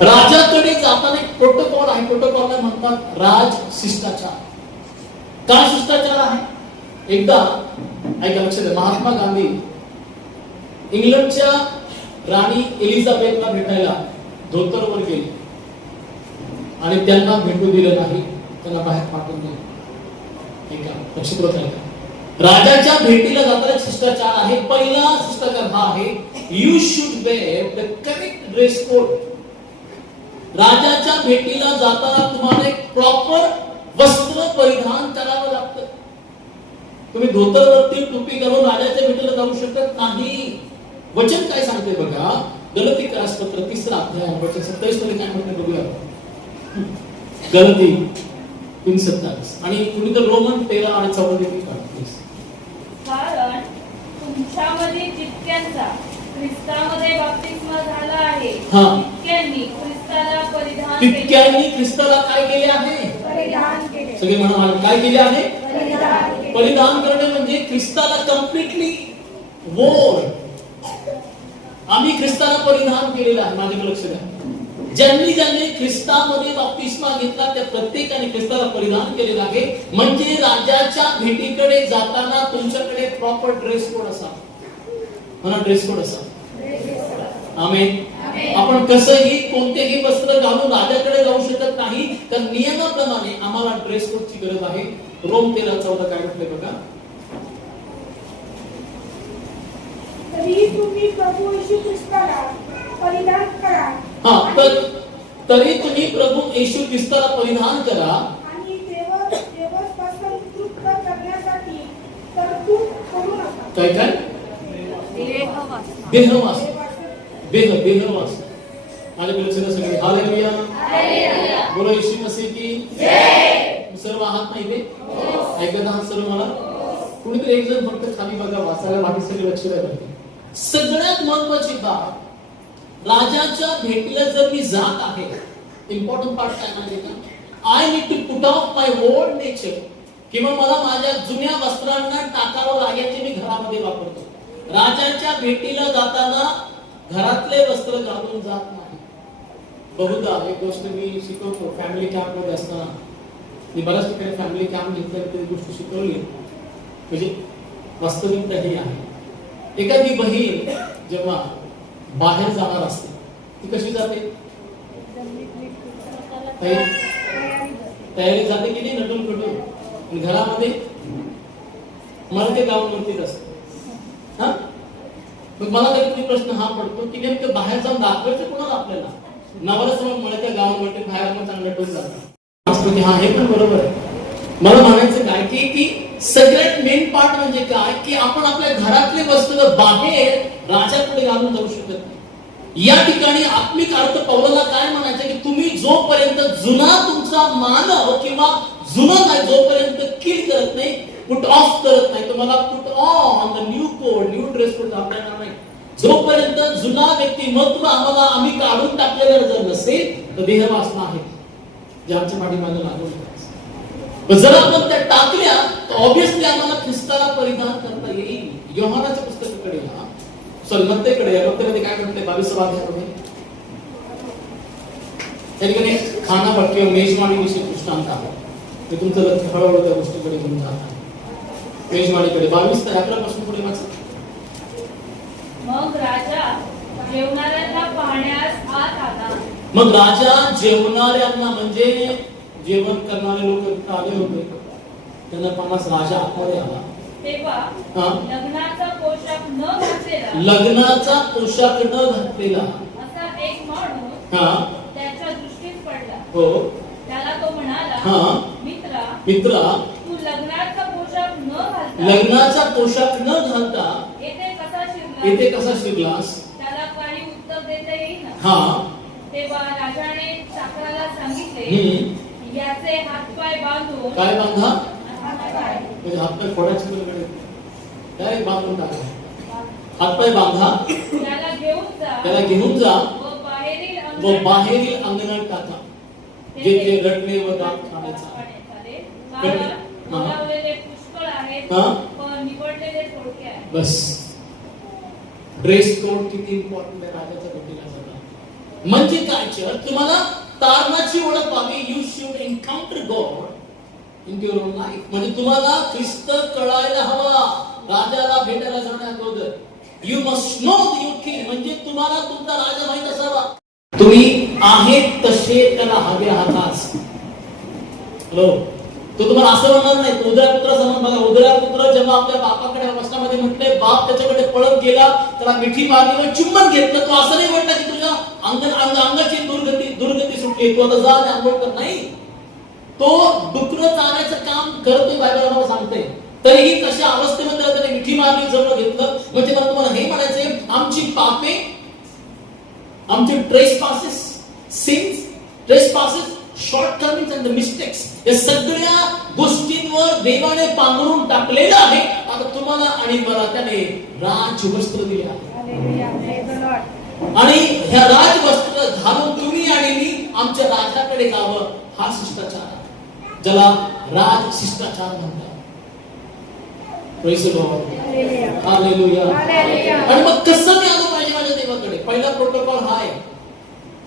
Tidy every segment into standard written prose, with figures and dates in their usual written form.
राजाकडे जाताना एक प्रोटोकॉल आहे, प्रोटोकॉलला म्हणतात राज शिष्टाचार. काय शिष्टाचार आहे? एकदा ऐका, लक्ष द्या. महात्मा गांधी इंग्लंडच्या राणी एलिझाबेथला भेटायला धोतरवर गेले आणि त्यांना भेटू दिलं नाही, त्यांना बाहेर पाठवून दिलं. ऐका, लक्षपूर्वक ऐका. राजाच्या भेटीला जाताना शिष्टाचार आहे. पहिला शिष्टाचार हा आहे, you should wear the correct dress code. राजाच्या भेटीला जाताना तुम्हाला एक प्रॉपर वस्त्र परिधान करावं लागतं. तुम्ही धोतरवरती टोपी घालून राजाच्या भेटीला जाऊ शकत नाही. वचन काय सांगते बघा, गलती करासपत्र 3 अध्याय वचन 27 मध्ये काय म्हणते बघूया. गलती 3:27 आणि कुणी तर रोमन 13 आणि 14 काढतो. कारण तुमच्यामध्ये जितक्यांचा ख्रिस्तामध्ये बप्तिस्मा झाला आहे, तितक्यांनी ख्रिस्ताला परिधान केले. तितक्यांनी ख्रिस्ताला काय केले आहे? परिधान केले. सगळे म्हणा, काय केले आहे? परिधान केले. परिधान करणे म्हणजे ख्रिस्ताला कम्प्लिटली वोर. आम्ही ख्रिस्ताला परिधान केलेलं आहे. माझ्याकडे लक्ष द्या. ज्यांनी ज्यांनी ख्रिस्तामध्ये बप्तिस्मा घेतला त्या प्रत्येकाने ख्रिस्ताला परिधान केलेलं आहे. म्हणजे राजाच्या भेटीकडे जाताना तुमच्याकडे प्रॉपर ड्रेस कोड असा. म्हणा, ड्रेस कोड असा. आमेन. आपण कसंही कोणतेही वस्त्र घालून राजाकडे जाऊ शकत नाही. तर नियमाप्रमाणे आम्हाला ड्रेस कोडची गरज आहे. रोम 13:14 काय म्हटले बघा. तरी तुम्ही प्रभू येशू ख्रिस्ताला परिधान करा. तरी तुम्ही प्रभू येशू ख्रिस्ताला परिधान करा आणि देवापासून तृप्त करण्यासाठी तरतूद करू नका. काय काय? देहवास. देहवास. माझ्या लक्ष द्या सगळे. हालेलुया. बोला येशू मसीह की जय. सर्व आहात ना इथे? ऐकत आहात सर्व? मला कुणीतरी एक जण फक्त खाली बघा, वाचायला बाकी सगळे लक्ष द्या. सगळ्यात महत्वाची बात, राजाच्या भेटीला जर मी जात आहे, इम्पॉर्टंट पार्ट काय माहिती का? I need to put off my old nature. किंवा मला माझ्या जुन्या वस्त्रांना टाकावं लागेल जे मी घरामध्ये वापरतो. राजाच्या भेटीला जाताना घरातले वस्त्र घालून जात नाही. बहुधा एक गोष्ट मी शिकवतो फॅमिली कॅम्प मध्ये असताना. मी बऱ्याच ठिकाणी फॅमिली कॅम्प घेतल्यावर ती गोष्ट शिकवली. म्हणजे वास्तविकता ही आहे. एखादी बहीण जेव्हा बाहेर जाणार असते ती कशी जाते? तयारी जाते की नाही? नटून खटून. घरामध्ये मला ते गावांवरतीच असते. मग मला कधी प्रश्न हा पडतो की नेमकं बाहेर जाऊन दाखवायचं कोणाला? आपल्याला नवरा समोर मला त्या गावांवरती बाहेर मग चांगलं टोन जातात. हा हे पण बरोबर आहे. मला म्हणायचं काय की सगळ्यात मेन पार्ट म्हणजे काय की आपण आपल्या घरातले वस्त्र बाहेर राजाकडे घालून जाऊ शकत नाही. या ठिकाणी आत्मिक अर्थ पौलाला काय म्हणायचं की तुम्ही जोपर्यंत जुना तुमचा मानव किंवा जुना नाही जोपर्यंत किल करत नाही, पुट ऑफ करत नाही, तुम्हाला put on the new code, new dress code आपल्याला नाही. जोपर्यंत जुना व्यक्तिमत्व आम्ही काढून टाकलेलं जर नसेल तर देहवासना आहे जे आमच्या पाठीमागे लागून. जर आपण त्या टाकल्या तर ऑब्विसली आम्हाला ख्रिस्ताला परिधान करता येईल. योहानाच्या पुस्तकाकडे या, मत्तेकडे या. मत्तेमध्ये काय म्हणते 22 अध्यायामध्ये त्या ठिकाणी खाना किंवा मेजवानी विषयी दृष्टांत आहे. मी तुमचं लक्ष हळूहळू त्या गोष्टीकडे घेऊन जात आहे. मेजवानीकडे 22 ते 11 पासून पुढे वाचा. मग राजा जेवणाऱ्यांना पाहण्यास आत आला. मग राजा जेवणाऱ्यांना म्हणजे जेवण करणारे लोक आले होते त्यांना पाहण्यास राजा आतमध्ये आला. तेव्हा लग्नाचा पोशाख न घातलेला असा एक माणूस त्याच्या दृष्टीत पडला. हो. त्याला तो म्हणाला, मित्रा तू लग्नाचा पोशाख न घालता येथे कसा शिरलास? त्याला काही उत्तर देता येईना. तेव्हा राजाने चाकराला सांगितले, याचे हातपाय बांधून. काय बांधा? म्हणजे हातपाय फोडायचे काय बांधून टाका. हातपाय बांधा, त्याला घेऊन जा व बाहेरील अंगणात टाका जे रटणे व दात खाण्याचा. बस. ड्रेस कोड किती इम्पॉर्टंट आहे राजाच्या भेटीला जाताना. म्हणजे काय चर्च, तुम्हाला तारणाची ओळख व्हावी. You should encounter God in your on life. म्हणजे तुम्हाला ख्रिस्त कळायला हवा. राजाला भेटायला जाण्या अगोदर you must know your king. म्हणजे तुम्हाला तुमचा राजा माहित असावा. तुम्ही आहेत तसे त्याला हवे आहात. हॅलो, तो तुम्हाला असं म्हणणार नाही. उदळ्या पुत्र समान बघा, उदळ्या पुत्र जेव्हा आपल्या बापाकडे वचनामध्ये म्हटले, बाप त्याच्याकडे पळत गेला, त्याला मिठी मारली व चुंबन घेतलं. तो असं नाही म्हटलं की तुझ्या अंगाची दुर्गती सुटली, तू आता जा आणि आंघोळ कर. नाही, तो डुकरं चालायचं काम करतोय, बायबल आम्हाला सांगते. तरीही तशा अवस्थेमध्ये त्याने मिठी मारली, जवळ घेतलं. म्हणजे मला तुम्हाला हे म्हणायचंय, आमची पापे, आमचे trespasses, sins, trespasses, shortcomings and the mistakes, या सगळ्या गोष्टींवर देवाने पांघरून टाकलेलं आहे. आता तुम्हाला आणि मला त्याने राजवस्त्र दिले आहे. आणि ह्या राजवस्त्र घालून तुम्ही आणि मी आमच्या राजाकडे जावं. हा शिष्टाचार आहे, ज्याला राज शिष्टाचार म्हणतात. Praise the Lord, hallelujah. आणि मग कसं मी आलो पाहिजे माझ्या देवाकडे? पहिला प्रोटोकॉल हा आहे.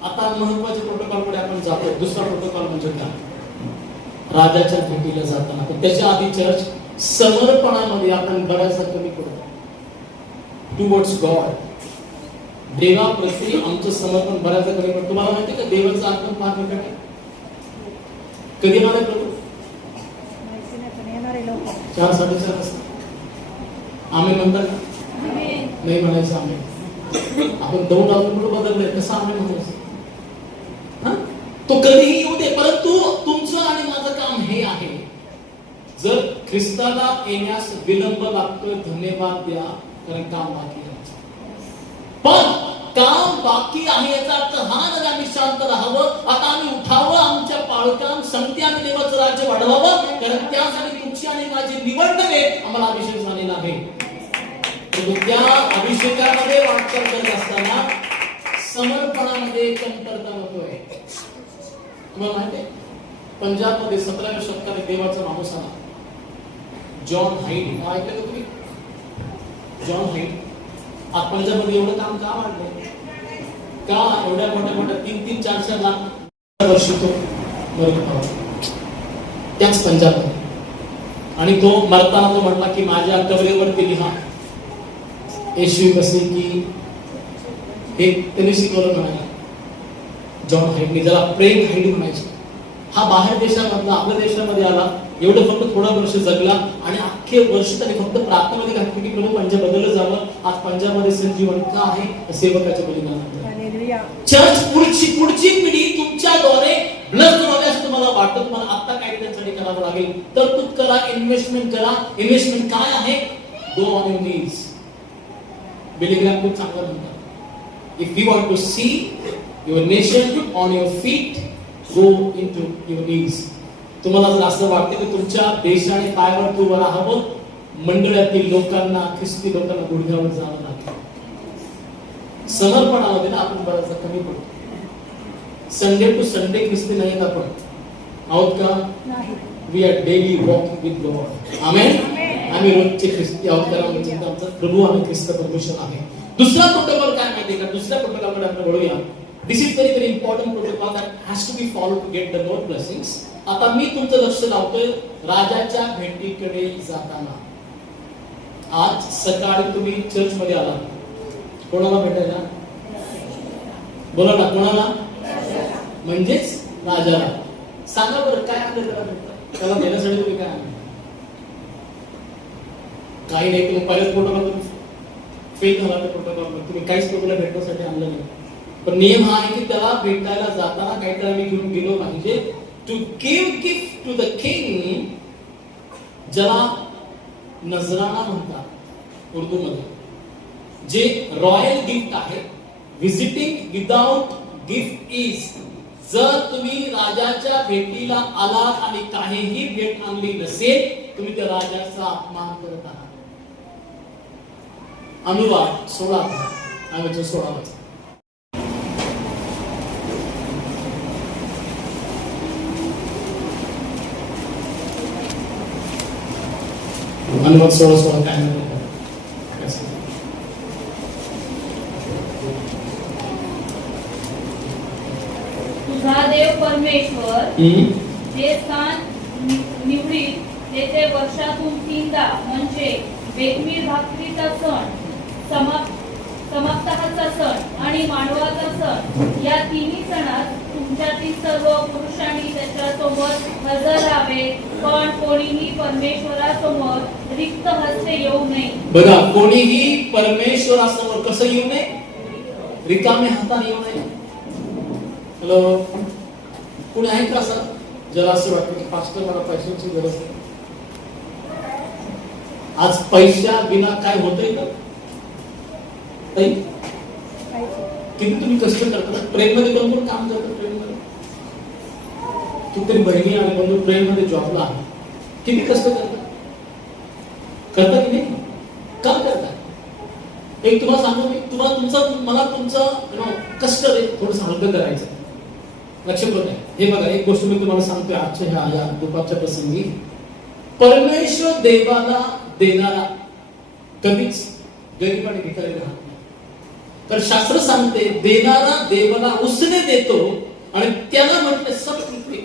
आता महत्वाच्या प्रोटोकॉलकडे आपण जातो. दुसरा प्रोटोकॉल म्हणजे काय? राजाच्या भेटीला जाताना. पण त्याच्या आधी चर्च समर्पणामध्ये आपण बऱ्याचदा कमी पडतो. टुवर्ड्स गॉड, देवाप्रती आमचं समर्पण बऱ्याचदा कमी पडतं. तुम्हाला माहिती का देवाचं आगमन फार मोठं आहे. कधी येणार आहे प्रभू? 4:30 वाजता. आम्ही म्हणतात का? नाही म्हणायचं आम्ही. आपण 2 वाजून बदललंय, कसं आम्ही म्हणायचं? तो कधीही येऊ दे, परंतु तुमचं आणि माझं काम हे आहे, जर ख्रिस्ताला येण्यास विलंब लागतोय, धन्यवाद द्या, कारण काम बाकी आहे. पण काम बाकी आहे याचा अर्थ हा नाही आम्ही शांत राहावं. आता आम्ही उठावं, आमच्या पाळकाम संगती आणि देवाचं राज्य वाढवावं, कारण त्यासाठी तुमची आणि माझी निवड नव्हे, आम्हाला अभिषेक झालेला आहे. त्या अभिषेकामध्ये वाटचाल करत असताना समर्पणामध्ये कमतरता नकोय. तुम्हाला माहिती आहे, पंजाबमध्ये 17व्या शतकात देवाचा माणूस आला, जॉन हाईड. ऐकलं का तुम्ही? John hide. आज पंजाबमध्ये एवढं काम का वाढलं? का एवढ्या मोठ्या 3-3, 4-4 लाख वर्षी तो मरत होता त्याच पंजाबमध्ये. आणि तो मरताना तो म्हटला की माझ्या कबरेवरती लिहा येशू मसीह की. हे त्यांनी शिकवलं म्हणाला जॉन हाईडने, ज्याला प्रेम हाईड म्हणायचे. हा बाहेर देशामधला आपल्या देशामध्ये आला, एवढं फक्त थोडा वर्ष जगला आणि अख्खे वर्ष त्याने फक्त प्रार्थनेमध्ये घातली की प्रभू पंजाब बदललं जावं. आज पंजाबमध्ये संजीवनता आहे सेवकाच्या बलिदानामुळे. चर्च पुढची पिढी तुमच्याद्वारे ब्लस होण्यास असं तुम्हाला वाटतं, तुम्हाला आता काय त्यासाठी करावं लागेल, तरतूद करा, इन्व्हेस्टमेंट करा. इन्व्हेस्टमेंट काय आहे? Go on your knees. Billy Graham खूप चांगलं म्हणतात, if you want to see your nation on your feet, go into your knees. तुम्हाला जर असं वाटतं की तुमच्या देशाने पायावर उभं राहावं, मंडळातील लोकांना, ख्रिस्ती लोकांना गुडघ्यावर जावं लागेल. समर्पणामध्ये ना आपण बराचसा कमी पडतो. संडे टू संडे ख्रिस्ती नाहीत आपण, आहोत का? We are daily walking with God. Amen. आम्ही रोजचे ख्रिस्ती आहोत, कारण आमचा प्रभू आम्ही ख्रिस्त परमेश्वर आहे. दुसरा प्रोटोकॉल काय माहिती का? दुसऱ्या प्रोटोकॉलकडे आपण वळूया. This is very important protocol that has to be follow to get the Lord blessings. आता मी तुमचं लक्ष लावतोय राजाच्या भेटीकडे जाताना. आज सकाळी तुम्ही चर्च मध्ये आला, कोणाला भेटायला? बोला ना, कोणाला? म्हणजेच राजाला. सांगा बरं काय आणलं त्याला भेटतं? त्याला देण्यासाठी तुम्ही काय आणलं? काही नाही. तुम्ही पहिल्याच प्रोटोकॉल फेल झाला, त्या प्रोटोकॉल तुम्ही काहीच प्रोटोकॉल भेटण्यासाठी आणलं नाही. पण नियम हा आहे की त्याला भेटायला जाताना काहीतरी आम्ही घेऊन गेलो पाहिजे. To give gift to the king, ज्याला नजराना म्हणतात उर्दू मध्ये, जे रॉयल गिफ्ट आहे. व्हिजिटिंग विदाउट गिफ्ट इज, जर तुम्ही राजाच्या भेटीला आलात आणि काहीही भेट आणली नसेल, तुम्ही त्या राजाचा अपमान करत आहात. अनुवाद 16 अनुवाद 16 काय म्हणतात? झाल्यावर जे स्थान निवडीत तेथे वर्षातून 3दा म्हणजे बेतमीर भाकरीचा सण, समाप्ताहाचा सण आणि मांडवाचा सण या तिन्ही सणात तुमच्यातील सर्व पुरुषांनी त्याच्यासमोर हजर राहावे, पण कोणीही परमेश्वरासमोर रिक्त हस्ते येऊ नये. बघा, कोणीही परमेश्वरासमोर कसं येऊ नये? रिकामे हाताने येऊ नये. हॅलो, कोणी आहे का असं ज्याला असं वाटतं की पास्टर मला पैशांची गरज आहे? आज पैशा बिना काय होतंय का? किती तुम्ही कष्ट करता? ट्रेन मध्ये कोण कोण काम करतं? ट्रेन मध्ये कितीतरी बहिणी आणि बंधू ट्रेन मध्ये जॉबला आहे. किती कष्ट करतात? करता की नाही? का करता? एक तुम्हाला सांगू मी, मला तुमचं कष्ट थोडंसं हलकं करायचं. लक्ष बघा, हे बघा, एक गोष्ट मी तुम्हाला सांगतोय आजच्या ह्या दुपारच्या प्रसंगी. परमेश्वर देवाला देणारा कधीच गरीब आणि भिकारी राहत नाही. तर शास्त्र सांगते देणारा देवाला उसने देतो आणि त्याला म्हटलं सत्कृत्य.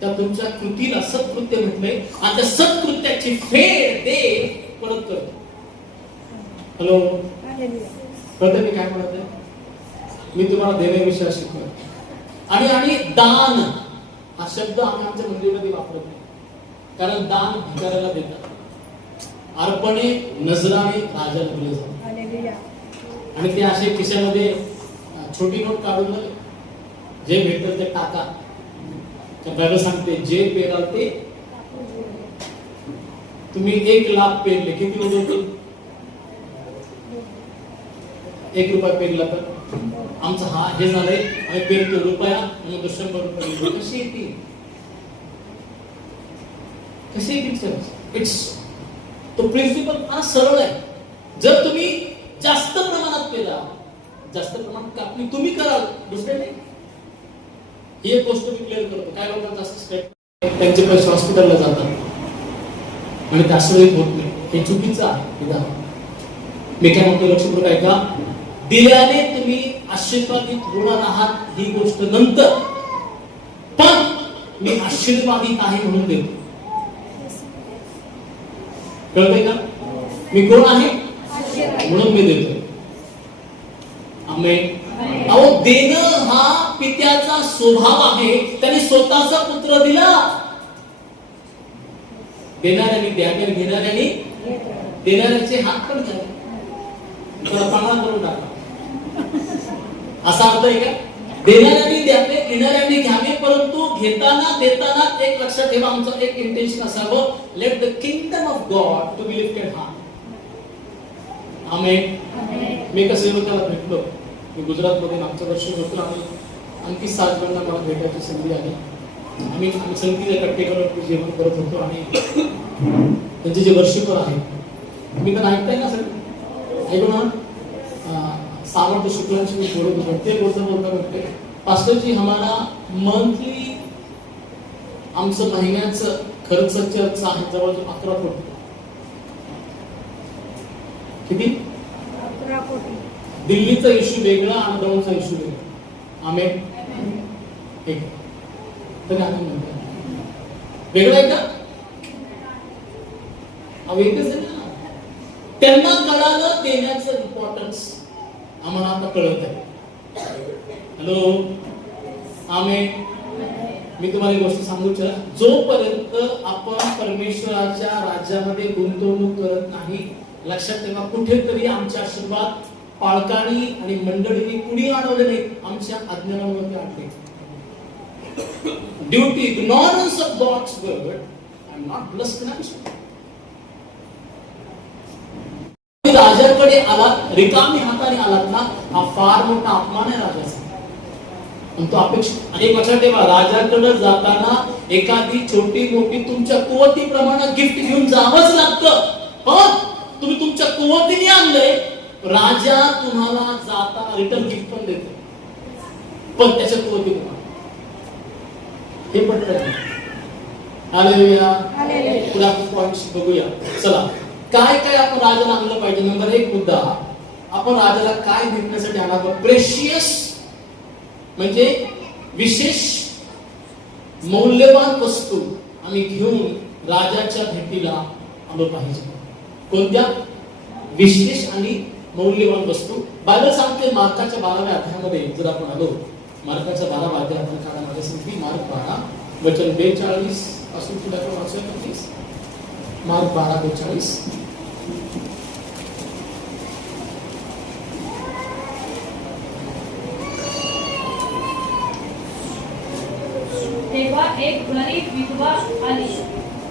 त्या तुमच्या कृतीला सत्कृत्य म्हटलंय आणि त्या सत्कृत्याची फेड दे परत करतो. हॅलो, कळतं मी काय म्हणत आहे? मी तुम्हाला देण्याविषयी शिकवतो. आणि दान हा शब्द आम्ही आमच्या मंदिरामध्ये वापरत नाही, कारण दान भिकाऱ्याला देतात. अर्पणे नजराने राजाला दिले जातात. आणि ते असे खिशामध्ये छोटी नोट काढून जे भेटत ते टाका. बायबल सांगते जे पेराल ते. तुम्ही 1 लाख पेरले, किती होते? 1 रुपया पेरला तर आमचं हे झालंय, आम्ही पेरतो रुपया आणि 100 रुपये कशी येतील? कशी येतील? इट्स तो प्रिन्सिपल फार सरळ आहे. जर तुम्ही जास्त प्रमाणात पेरा, जास्त प्रमाणात कापणी तुम्ही कराल, दुसरे नाही. ही एक गोष्ट मी क्लिअर करतो. काय लोक जास्त स्टेट त्यांचे पैसे हॉस्पिटलला जातात आणि त्याशिवाय होत नाही. हे चुकीचं आहे. मी काय म्हणतो, लक्षपूर्वक ऐका. दिल्याने तुम्ही आशीर्वादित होणार आहात ही गोष्ट नंतर, पण मी आशीर्वादित आहे म्हणून देतो. कळतंय का? मी कोण आहे म्हणून मी देतो. आमेन. अहो, देणं हा पित्याचा स्वभाव आहे. त्याने स्वतःचा पुत्र दिला. देणाऱ्याने द्यावे, घेणाऱ्याने देणाऱ्याचे हात पण घ्यावे. प्रमाण करून टाका. असा अर्थ आहे का? देणाऱ्याने द्यावे, घेणाऱ्याने घ्यावे, परंतु घेताना देताना एक लक्षात ठेवा, आमचं एक इंटेन्शन असावं, let the kingdom of God to be lifted high. Amen. मी एका सेवकाला भेटलो. मी गुजरातमध्ये मागच्या वर्षी होतो आणि आणखी 7 जणांना मला भेटायची संधी आली. आम्ही संगीत एका टेबलवर जेवण करत होतो आणि त्यांचे जे वर्षिपर आहेत, मी तर ऐकताय ना सर, ऐकू ना. सामर्थ शुक्लांशी मी बोलत होतो. ते बोलता म्हणते, पास्टरजी हमारा मंथली आमचं महिन्याचं खर्च चर्च आहे जवळजवळ 11 कोटी. किती? 11 कोटी. दिल्लीचा इश्यू वेगळा आणि दौंडचा इश्यू वेगळा. आमेन. एक तर आम्ही म्हणतो वेगळा आहे का? एकच आहे ना. त्यांना कळालं देण्याचं इम्पॉर्टन्स. आम्हाला आता कळत आहे. हॅलो, आमेन. मी तुम्हाला एक गोष्ट सांगू इच्छितो. जोपर्यंत आपण परमेश्वराच्या राज्यामध्ये गुंतवणूक करत नाही, लक्षात ठेवा, कुठेतरी आमचे आशीर्वाद पालकांनी आणि मंडळींनी कुणी आणवले नाही, आमच्या अज्ञानामुळे आणले. Due to ignorance of God's word I am not blessed financially. राजाकडे आलात, रिकामी हाताने आलात ना, हा फार मोठा अपमान आहे राजाचा. तो अपेक्षा. आणि लक्षात ठेवा, राजाकडे जाताना एखादी छोटी मोठी तुमच्या कुवतीप्रमाणे गिफ्ट घेऊन जावंच लागतं. पण तुम्ही तुमच्या कुवतीने आणलंय, राजा तुम्हाला जाताना रिटर्न गिफ्ट पण देतो, पण त्याच्या कुवतीप्रमाणे. हे पटलं? हालेलुया. पुढे आपण पॉइंट्स बघूया. चला, काय काय आपण राजाला आणलं पाहिजे. नंबर 1 मुद्दा, आपण राजाला काय भेटण्यासाठी आणावं? प्रेशियस म्हणजे विशेष मौल्यवान वस्तू आम्ही घेऊन राजाच्या भेटीला आलो पाहिजे. कोणत्या? विशेष आणि मौल्यवान वस्तू. बायबल सांगते मार्काच्या 12व्या अध्यायामध्ये जर आपण आलो, मार्काच्या 12व्या अध्यायात काळामध्ये सांगते मार्क 12 वचन 42 पासून पुढे आपण वाचूया प्लीज. मार्क 12:42. तेव्हा एक गरीब विधवा आली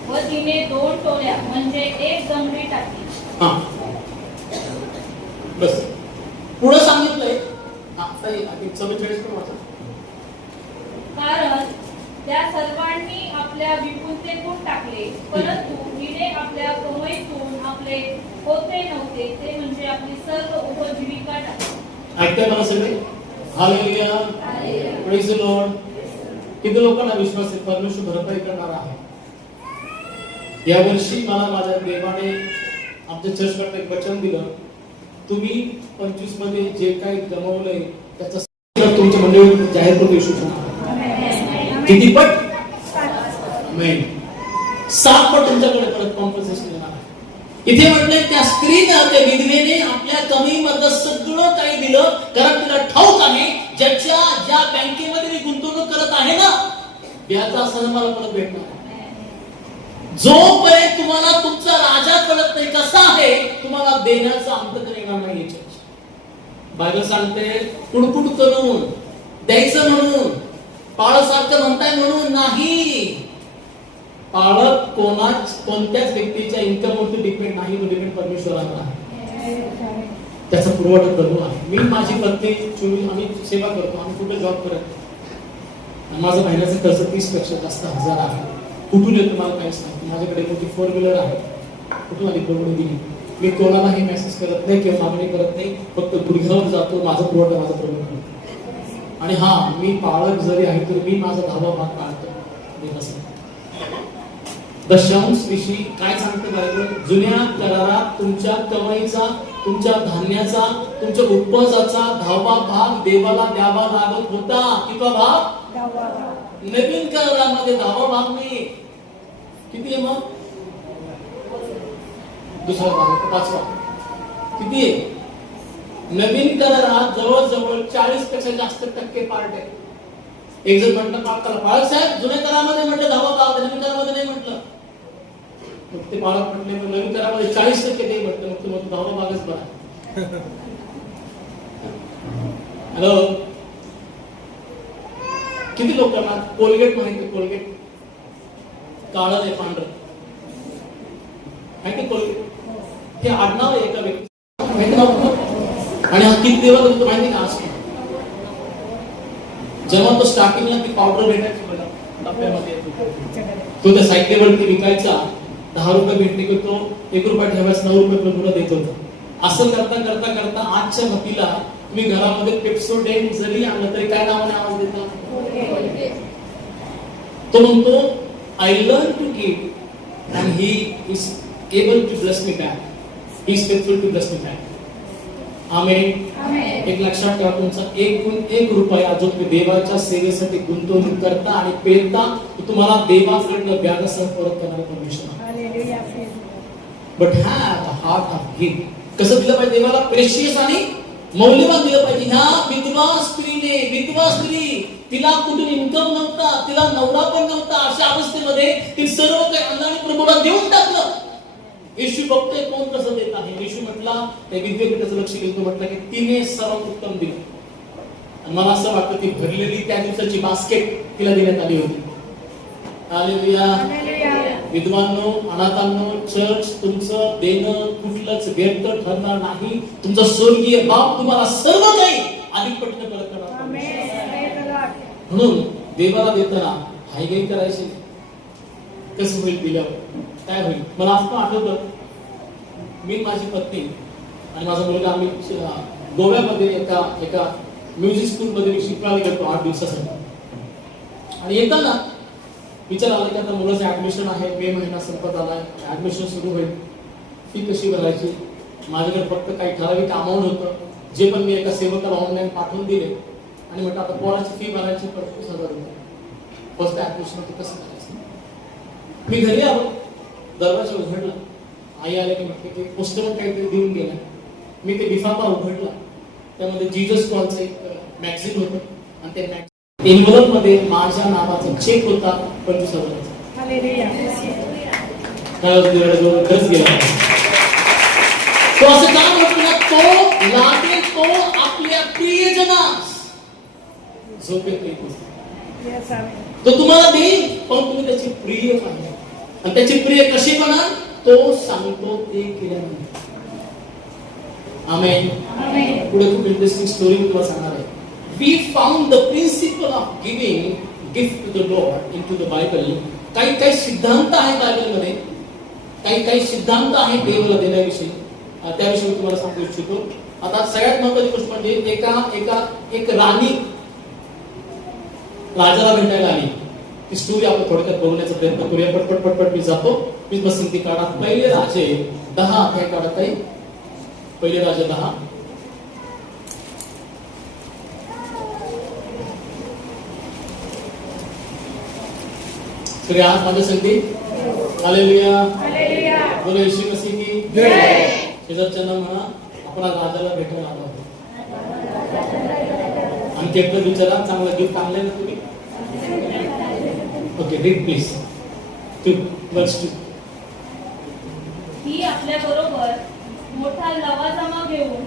व तिने 2 टोल्या म्हणजे 1 जमरी टाकली. हा बस पुढे सांगितलंय. आता 44 पण वाचा. कारण त्या सर्वांनी आपल्या विपुलतेतून टाकले, परंतु हिने आपल्या कमाईतून आपले होते नव्हते ते म्हणजे आपली सर्व उपजीविका टाकली. ऐकताय मला सगळे? Hallelujah, praise the Lord. किती लोकांना विश्वास आहे परमेश्वर भरपाई करणार आहे? या वर्षी मला माझ्या देवाने आमच्या चर्चकडे एक वचन दिलं, तुम्ही 25 मध्ये जे काही गमावलंय त्याचा तुमच्या मंडळी जाहीर करून येऊ शकणार. किती पट? नाही, 7 पट तुमच्याकडे परत कॉम्पन्सेशन देणार आहे. इथे म्हटलंय त्या स्त्रीनं, त्या विधवेने आपल्या कमीमधलं सगळं काही दिलं, कारण तिला ठाऊक आहे ज्या बँकेमध्ये मी गुंतवणूक करत आहे ना, व्याजा सह मला परत भेटणार. जोपर्यंत तुम्हाला तुमचा राजा कळत नाही कसा आहे, तुम्हाला देण्याचा अंत येणार नाही. बायबल सांगते कुडकुड करून द्यायचं म्हणून, पाळसारखं म्हणताय म्हणून नाही. पाळक कोणत्याच व्यक्तीच्या इन्कमवरती डिपेंड नाही, तो डिपेंड परमेश्वरावर आहे. त्याचा पुरवठा करू आहे. मी माझी पत्नी आम्ही सेवा करतो, आम्ही कुठे जॉब करत नाही. माझा महिन्याचा खर्च 30 पेक्षा जास्त हजार आहे. कुठून येतो मला काहीच नाही. माझ्याकडे मोठी 4 व्हीलर आहे. कुठून आली परवडून दिली. मी कोणालाही मेसेज करत नाही किंवा मागणी करत नाही, फक्त गुडघ्यावर जातो, माझा पुरवठा माझा प्रमुख. आणि हा, मी पाळक जरी आहे तर मी माझा 10वा भाग पाळतो. दशांश विषयी काय सांगते बायबल? जुन्या करारात तुमच्या कमाईचा, तुमच्या धान्याचा, तुमच्या उपजाचा 10वा भाग देवाला द्यावा लागत होता. कितवा भाग? 10वा. नवीन करारामध्ये 10वा भाग नाही. किती आहे मग? दुसरा भाग, 5वा. किती आहे? नवीन करारात जवळजवळ 40 पेक्षा जास्त टक्के पार्ट आहे. एक जण म्हटलं पाळक साहेब जुन्या करारामध्ये म्हटलं 10वा भाग, नवीन करारामध्ये नाही म्हटलं. मग ते पाळक म्हटले मग नवीन करारामध्ये 40% ते म्हटलं, मग 10वा भागच बरा. हॅलो, किती लोकांना कोलगेट माहिती? कोलगेट काळं आहे पांढरं माहिती? कोलगेट हे आडनाव आहे एका व्यक्ती माहिती. आणि हा किती दिवस होतो माहिती का? जेव्हा तो स्टार्टिंगला ती पावडर भेटायची बघा डब्यामध्ये, तो त्या सायकलीवरती विकायचा. 10 रुपये भेटले की तो 1 रुपया ठेवायचा, 9 रुपये पुन्हा देत होता. असं करता करता करता आजच्या मतीला तुम्ही घरामध्ये पेप्सोडेंट जरी आणलं तरी काय नावाने आवाज देता? तो म्हणतो I learn to give and he is able to bless me back. He is faithful to bless me back. Amen. एक लक्षात ठेवा, तुमचा 1 रुपया जो तुम्ही देवाच्या सेवेसाठी गुंतवणूक करता आणि पेरता, तुम्हाला देवाकडनं व्याजासह परत करणारे परमेश्वर. But have a heart of give. कसं दिलं पाहिजे देवाला? प्रेशियस आणि मौल्यवान दिलं पाहिजे. ह्या विधवा स्त्री तिला कुठून इन्कम नव्हता, तिला नवरा पण नव्हता. अशा अवस्थेमध्ये ती सर्व काही अन्नाने प्रभूला देऊन टाकलं. येशू बघतोय कोण कसं देत आहे. येशू म्हटला त्या विधवेकडे त्याचं लक्ष गेलं, म्हटलं की तिने सर्वात उत्तम दिलं. आणि मला असं वाटतं ती भरलेली त्या दिवसाची बास्केट तिला देण्यात आली होती. हालेलुया. विद्वांनो, अनाथांनो, चर्च तुमचं देणं कुठलंच व्यर्थ ठरणार नाही. तुमचा स्वर्गीय बाप तुम्हाला सर्व काही अधिक पटीने परत करणार. म्हणून देवाला देताना हायगाई करायची. कसं होईल दिल्यावर? काय होईल? मला असं आठवतं, मी माझी पत्नी आणि माझा मुलगा आम्ही गोव्यामध्ये एका म्युझिक स्कूल मध्ये शिकवायला गेलो 8 दिवसासाठी. आणि येताना विचार आला की आता मुलाचं ऍडमिशन आहे, मे महिना संपत आलाय, ऍडमिशन सुरू होईल, फी कशी भरायची. माझ्याकडे फक्त काही ठराविक अमाऊंट होतं, जे पण मी एका सेवकाला ऑनलाईन पाठवून दिले. आणि म्हटलं आता पोराची फी भरायची 25,000 रुपये. फर्स्ट ऍडमिशन होतं कसं करायचं. मी घरी आलो, दरवाजा उघडला, आई आले की म्हटलं की पुस्तकं काहीतरी देऊन गेला. मी ते लिफाफा उघडला, त्यामध्ये जीजस कॉलचं एक मॅगझिन होतं आणि ते मॅगझिन एन्व्हलप मध्ये माझ्या नावाचा चेक होता 25,000. हालेलुया. खरंच गेला. तो असं का म्हटलं, तो लागेल तो आपल्या प्रियजनास झोपेत येतो. Yes, आमेन. तो तुम्हाला देईल, पण तुम्ही त्याचे प्रिय पाहिजे. आणि त्याचे प्रिय कसे बनाल, तो सांगतो ते केल्यानंतर. आमेन. आमेन. पुढे खूप इंटरेस्टिंग स्टोरी मी तुम्हाला सांगणार आहे. We found the principle of giving gift to the lord in to the Bible. काही सिद्धांत आहेत बायबलमध्ये, काही सिद्धांत आहेत देवाला देण्याविषयी. त्याविषयी तुम्हाला सांगू इच्छितो. आता सगळ्यात महत्त्वाची गोष्ट म्हणजे एक राणी राजाला भेटायला आली. ती स्टोरी आपण थोडक्यात बघण्याचा प्रयत्न करूया. पटपट मी जातो. मी बसून ती काढा. पहिले राजे 10 अध्याय काढत आहे. पहिले राजे 10. सगळे आज माझ्या संगती हालेलुया. हालेलुया. बोलो येशू मसीह की जय. शेजारच्यांना म्हणा, आपण आज राजाला भेटायला आलो आहोत. आणि केवळ विचारा, चांगलं गिफ्ट आणलंय ना तुम्ही? Okay, read please. 2:2. ती आपल्या बरोबर मोठा लवाजमा घेऊन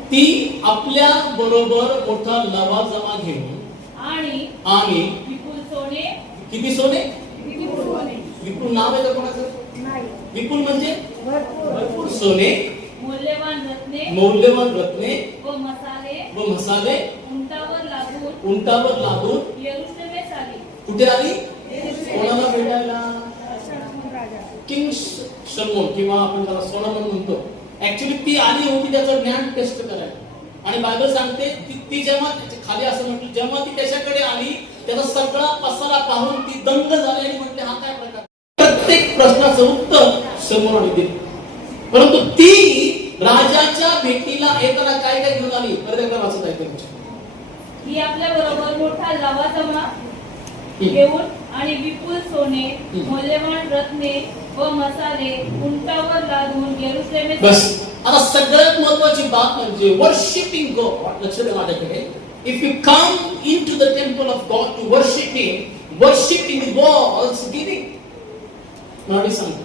आणि विपुल सोने. किती सोने? विपुल सोने. विपुल नाव आहे का कोणाचं? नाही. विपुल म्हणजे भरपूर. भरपूर सोने, मौल्यवान रत्ने व मसाले उंटावर लागून यरूशलेमेस आली. कुठे आली? कोणाला भेटायला? शलोमोन राजा. किंग शलोमोन, किंवा आपण त्याला सोलोमन म्हणतो. ऍक्च्युली ती आली होती त्याचं ज्ञान टेस्ट करायला. आणि बायबल सांगते ती जेव्हा खाली असं म्हटलं, जेव्हा ती त्याच्याकडे आली, त्याचा सगळा पसारा पाहून ती दंग झाली आणि म्हटले, हा काय प्रकार? प्रत्येक प्रश्नाचं उत्तर शलोमोन दिले. परंतु ती राजाच्या भेटीला येताना काय घेऊन आली? परत वाचत आहे त्यांच्या. ही आपल्या बरोबर मोठा लवाजमा घेऊन आणि विपुल सोने, मौल्यवान रत्ने व मसाले उंटावर लादून यरूशलेमेस. बस. आता सगळ्यात महत्त्वाची बात म्हणजे वर्शिपिंग गॉड. लक्ष द्या माझ्याकडे. If you come into the temple of God to worship him, worshipping involves giving. मला सांगतो,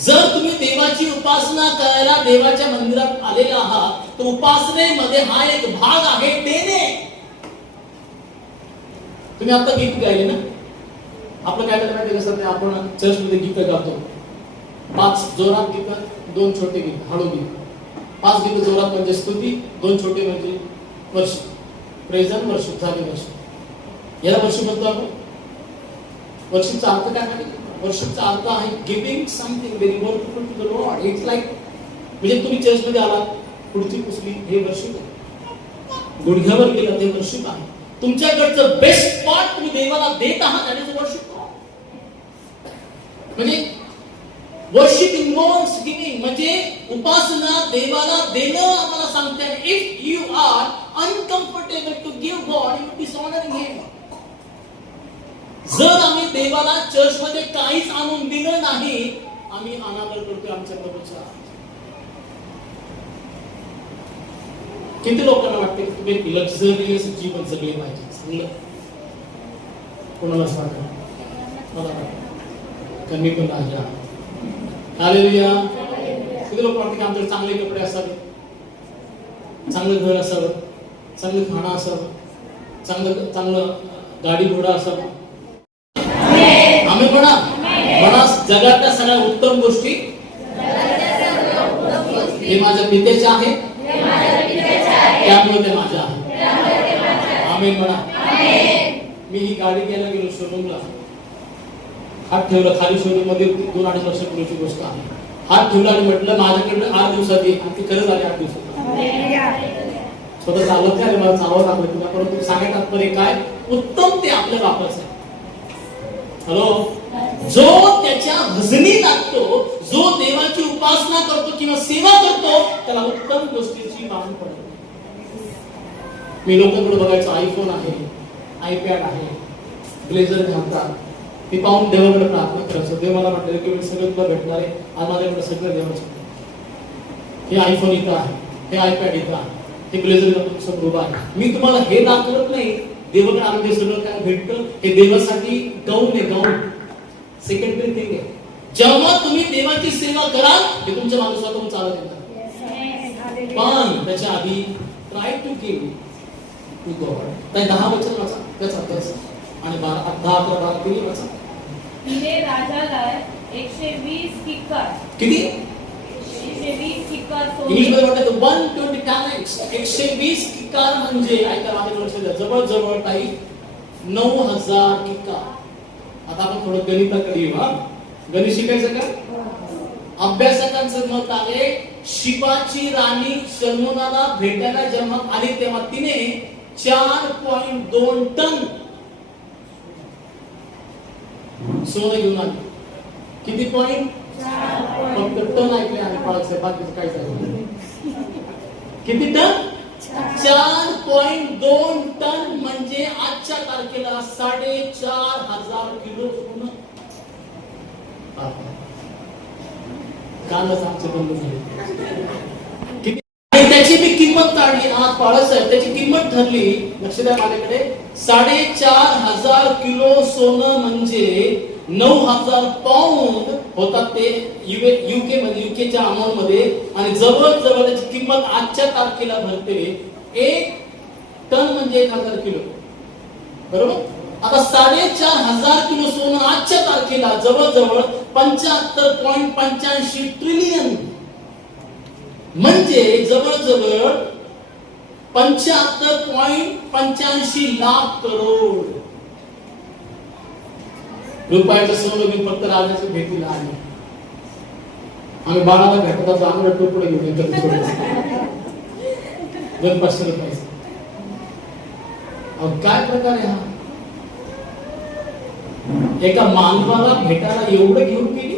जर तुम्ही देवाची उपासना करायला देवाच्या मंदिरात आलेला आहात, तर उपासनेमध्ये हा एक भाग आहे देणे. तुम्ही आता गीत गायले ना? आपलं काय करायला माहिती कसं, आपण चर्चमध्ये गीत गातो. 5 जोरात गीत, 2 छोटे गीत, हळू गीत. 5 गीत जोरात म्हणजे स्तुती, 2 छोटे म्हणजे वर्शिप. प्रेज अँड वर्शिप झाले वर्शिप. याला वर्शिप म्हणतो आपण. वर्शिपचा अर्थ काय माहिती? वर्शिपचा अर्थ आहे giving something very worshipful to the Lord. It's like, म्हणजे तुम्ही चर्चमध्ये आलात, पुढची पुसली, हे वर्शिप आहे. गुडघ्यावर गेला, ते वर्शिप आहे. तुमच्याकडचं बेस्ट पार्ट तुम्ही देवाला देत आहात, आणि ते वर्शिप. म्हणजे वर्शिप इन्व्हॉल्व्स गिव्हिंग, म्हणजे उपासना देवाला देणं आम्हाला सांगते. If you are uncomfortable to give God, you dishonouring him. जर आम्ही देवाला चर्चमध्ये काहीच आणून दिलं नाही, आम्ही अनादर करतोय आमच्या प्रभूचा. किती लोकांना वाटते की तुम्ही लक्झरियस जीवन जगले पाहिजे? चांगलं कोणाला सांगा, मला वाटतं कमी पण राजा. हालेलुया. किती लोक वाटते की आमच्याकडे चांगले कपडे असावे, चांगलं घर असावं, चांगलं खाणं असावं, चांगलं गाडी घोडा असावा. आम्ही म्हणा जगातल्या सगळ्या उत्तम गोष्टी हे माझ्या पित्याच्या आहेत, त्यामुळे ते माझ्या आहेत. आमेन म्हणा. मी ही गाडी घ्यायला गेलो शोरूमला, हात ठेवला खाली. शोरूम मध्ये 2-2.5 वर्षापूर्वीची गोष्ट आहे. हात ठेवला आणि म्हटलं माझ्याकडे 8 दिवसात ये, आणि ती खरंच आली 8 दिवसात. स्वतः चालत नाही, मला चालवत लागलं तुला. परंतु सांगायचं तात्पर्य काय? उत्तम ते आपल्या वापराचं आहे. हॅलो. जो त्याच्या भजनी लागतो, जो देवाची उपासना करतो किंवा सेवा करतो, त्याला उत्तम गोष्टीची भान पडते. मी लोकांकडे बघायचं, आयफोन आहे, आयपॅड आहे, ब्लेझर घालतात, ती पाहून देवाकडे प्रार्थना करायचं. देव मला म्हटलं की मी सगळं तुला भेटणार आहे. आज माझ्याकडे सगळं देवाचं. हे आयफोन इथं आहे, हे आयपॅड इथं आहे, हे ब्लेझर समोर उभं आहे. मी तुम्हाला हे दाखवत नाही देवाकडे आरोग्य सगळं काय भेटतं. हे देवासाठी गाऊन आहे, गाऊन सेकंडरी थिंग आहे. जेव्हा तुम्ही देवाची सेवा कराल हे तुमच्या मागे स्वतःहून चालत येणार. पण त्याच्या आधी try to give to God. त्या 10 वचन वाचा, त्याचा अभ्यास आणि 10-11-12 तुम्ही वाचा. तिने राजाला 120 किक्कार किती? 120 किक्कार इंग्लिश सोने, मध्ये म्हणतात 120 टॅलेंट्स. 120 किक्कार म्हणजे ऐका माझ्या लक्षात द्या, जवळ काही 9000 किक्कार. आता आपण थोडं गणिताकडे येऊ. हा, गणित शिकायचं का? अभ्यासकांचं मत आहे शिबाची राणी सलमोनाला भेटायला जेव्हा आली तेव्हा तिने 4.2 टन सोनं घेऊन आली. किती पॉइंट? फक्त टन ऐकले आणि पाळसे बाकीचं काय झालं? किती टन? 4.2 टन म्हणजे आजच्या तारखेला 4,500 किलो सोनं. कालच आमचे बंद झाले. किती? आणि त्याची मी किंमत काढली. आज बाळासाहेब त्याची किंमत ठरली. लक्ष द्या माझ्याकडे. 4,500 किलो सोनं म्हणजे 9,000 पाऊंड होतात ते युके मध्ये, युकेच्या अमाऊंट मध्ये. आणि जवळ त्याची किंमत आजच्या तारखेला भरते 1 टन म्हणजे 1,000 किलो. बरोबर? आता 4,500 किलो सोनं आजच्या तारखेला जवळ 75.85 ट्रिलियन म्हणजे जवळ 75.85 लाख करोड रुपयाचं सोनं मी फक्त राजाच्या भेटीला आले. आम्ही बाळाला भेटत होतो, आम्हाला टोपडे घेऊन येतो 200-500 रुपयाचं. काय प्रकार आहे हा? एका मानवाला भेटायला एवढं घेऊन गेली.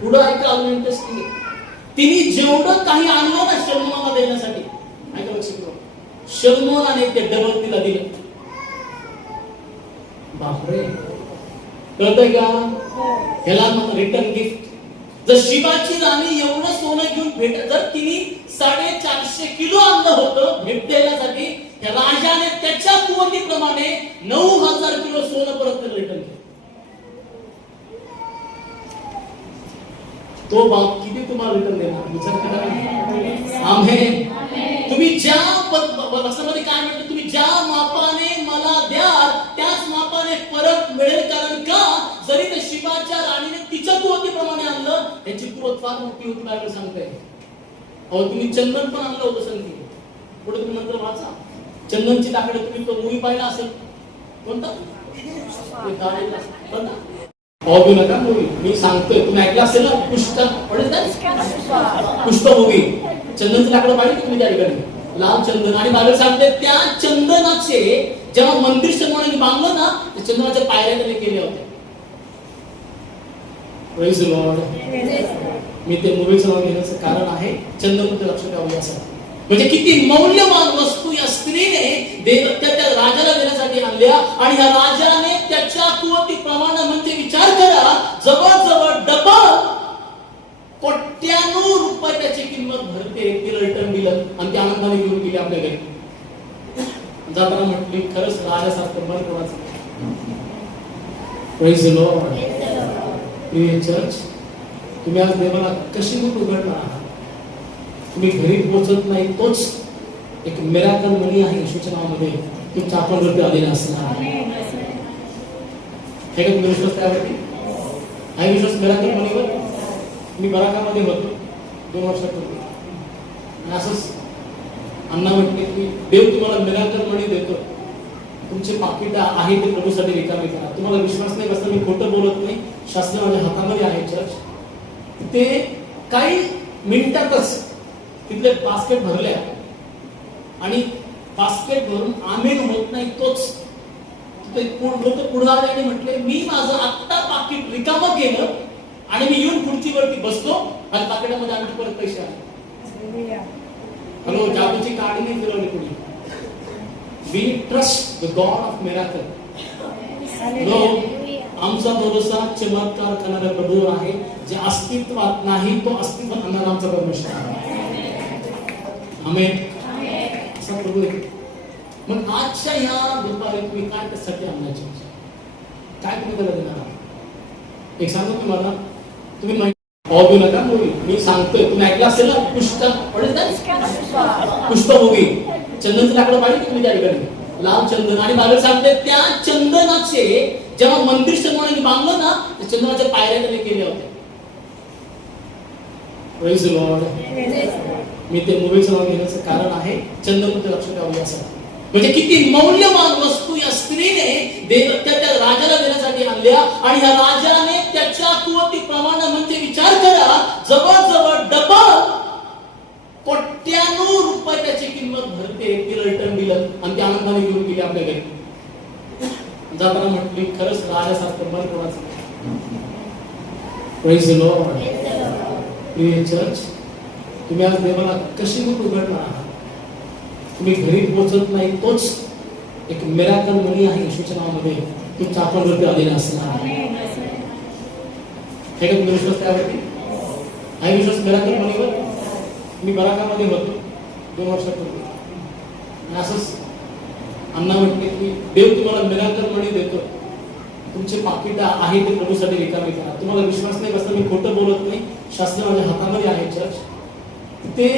पुढे ऐका, अजून इंटरेस्टिंग. तिने जेवढं काही आणलं ना शल्मोनाला देण्यासाठी, ऐका लक्ष करा, शल्मोनाने ते डबल तिला दिलं. बापरे, कळतंय का? ह्याला म्हणतात रिटर्न गिफ्ट. जर शिबाची राणी एवढं सोनं घेऊन जर तिने 450 किलो आणलं होतं भेट देण्यासाठी, त्या राजाने त्याच्या कुवतीप्रमाणे 9,000 किलो सोनं परत रिटर्न केलं. तो बाप किती तुम्हाला रिटर्न देणार विचार करा. आमेन. तुम्ही ज्या वचनामध्ये काय म्हणतो, तुम्ही ज्या मापाने मला द्याल त्याच मापाने परत मिळेल. कारण का? जरी त्या शिबाच्या राणीने तिच्या कुवतीप्रमाणे आणलं, त्याची कुवत फार मोठी होती. बायबल सांगते अहो तुम्ही चंदन पण आणलं होतं सांगते. पुढे तुम्ही नंतर वाचा, चंदनची लाकडे तुम्ही तो मूवी पाहिला असेल. कोणता? पाहू नका मूवी, मी सांगतोय. तुम्ही ऐकलं असेल ना, पुष्प मूवी. चंदनची लाकडं पाहिली तुम्ही त्या ठिकाणी, लाल चंदन. आणि बायबल सांगते त्या चंदनाचे जेव्हा मंदिर शर्माने बांधलं ना, त्या चंदनाच्या पायऱ्या त्याने केल्या होत्या. Praise the Lord. मी ते मूवीचं नाव घेण्याचं कारण आहे चंदन लक्ष द्यावं यासाठी. म्हणजे किती मौल्यवान वस्तू या स्त्रीने त्या राजाला देण्यासाठी आणल्या. आणि या राजाने त्याच्या कुवतीप्रमाणे, म्हणजे विचार करा, जवळ डबल कोट्यानो रुपये त्याची किंमत भरते. तिला रिटर्न दिलं आणि ती आनंदाने घेऊन गेली आपल्या घरी. जाताना म्हटली खरंच राजासारखं मन कोणाचं. Praise the Lord. प्रिय चर्च, तुम्ही आज देवाला कशी मुख उघडणार आहात? तुम्ही घरी पोहोचत नाही तोच एक मिराकल मनी आहे येशूच्या नावामध्ये तुमच्या अकाउंटवरती आलेला असणार. हे का तुम्ही विश्वास त्यावरती आहे? विश्वास मिराकल मनीवर. मी बराकामध्ये होतो 2 वर्षापूर्वी. असंच अण्णा म्हटले की देव तुम्हाला मिराकल मनी देतो, तुमचे पाकिट आहे ते प्रभूसाठी रिकामे करा. तुम्हाला विश्वास नाही बसता, मी खोटं बोलत नाही. शास्त्र माझ्या हातामध्ये आहे. चर्च ते काही मिनिटातच तिथले बास्केट भरल्या आणि बास्केट भरून आमेन होत नाही तोच लोक पुढे आले आणि म्हटले मी माझं आत्ता पाकिट रिकामं केलं आणि मी येऊन खुर्चीवरती बसतो आणि पाकिटामध्ये आणखी परत पैसे आले. हॅलो, जादूची काडी नाही फिरवली कोणी. We trust the God of miracle. आमचा भरोसा चमत्कार करणाऱ्या प्रभूवर आहे, जे अस्तित्वात नाही तो अस्तित्वात आणणारा आमचा परमेश्वर आहे. आमेन. असा प्रभू आहे. मग आजच्या ह्या दुपारी तुम्ही काय त्यासाठी आणण्याची काय तुम्ही त्याला देणार आहात? एक सांगतो तुम्हाला, तुम्ही बघू नका मूवी, मी सांगतोय, तुम्ही ऐकलं असेल ना पुष्प मूवी, चंदनचं लाकडं पाहिजे तुम्ही त्या ठिकाणी, लाल चंदन. आणि बाबा सांगते त्या चंदनाचे जेव्हा मंदिर शर्माने बांधलं ना, त्या चंदनाच्या पायऱ्या त्याने केल्या होत्या. Praise the Lord. मी ते मूवीचं नाव घेण्याचं कारण आहे चंदन लक्ष ठेवावं यासाठी. म्हणजे किती मौल्यवान वस्तू या स्त्रीने त्या राजाला देण्यासाठी आणल्या, आणि ह्या राजाने त्याच्या कुवतीप्रमाणे म्हणजे विचार करा, जवळजवळ डबल कोट्यानो रुपये त्याची किंमत भरते. ती रिटर्न दिलं आणि ती आनंदाने घेऊन गेली आपल्या घरी. जाताना म्हटली, खरंच राजासारखं मन कोणाचं. Praise the Lord. प्रिय चर्च, तुम्ही आज देवाला कशी मग उघडणार आहात? तुम्ही घरी पोहोचत नाही, तोच एक मिराकल मनी आहे येशूच्या नावामध्ये तुमच्या आपल्यावरती आलेला असणार. हे का तुम्ही विश्वास त्यावरती आहे? विश्वास मिराकल मनीवर. मी बराकामध्ये होतो 2 वर्षापूर्वी, आणि असंच अण्णा म्हटले की देव तुम्हाला मिराकल मनी देतो, तुमचे पाकिट आहे ते प्रभूसाठी रिकामी करा. तुम्हाला विश्वास नाही बसला, मी खोटं बोलत नाही, शास्त्र माझ्या हातामध्ये आहे. चर्च ते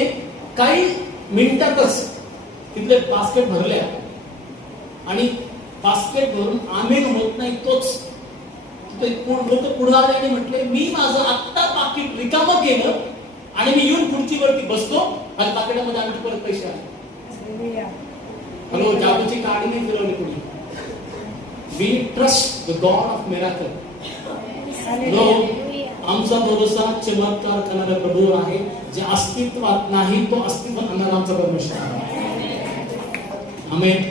काही मिनिटातच तिथले बास्केट भरल्या, आणि बास्केट भरून आमेन होत नाही, तोच लोक पुढे आले आणि म्हटले, मी माझं आत्ता पाकिट रिकामं केलं आणि मी येऊन खुर्चीवरती बसतो आणि पाकिटामध्ये आमचे परत पैसे आले. हॅलो, जादूची काडी नाही फिरवली कुणी. We trust the God of miracle. आमचा भरोसा चमत्कार करणाऱ्या प्रभूवर आहे, जे अस्तित्वात नाही तो अस्तित्वात आणणारा आमचा परमेश्वर आहे. आमेन.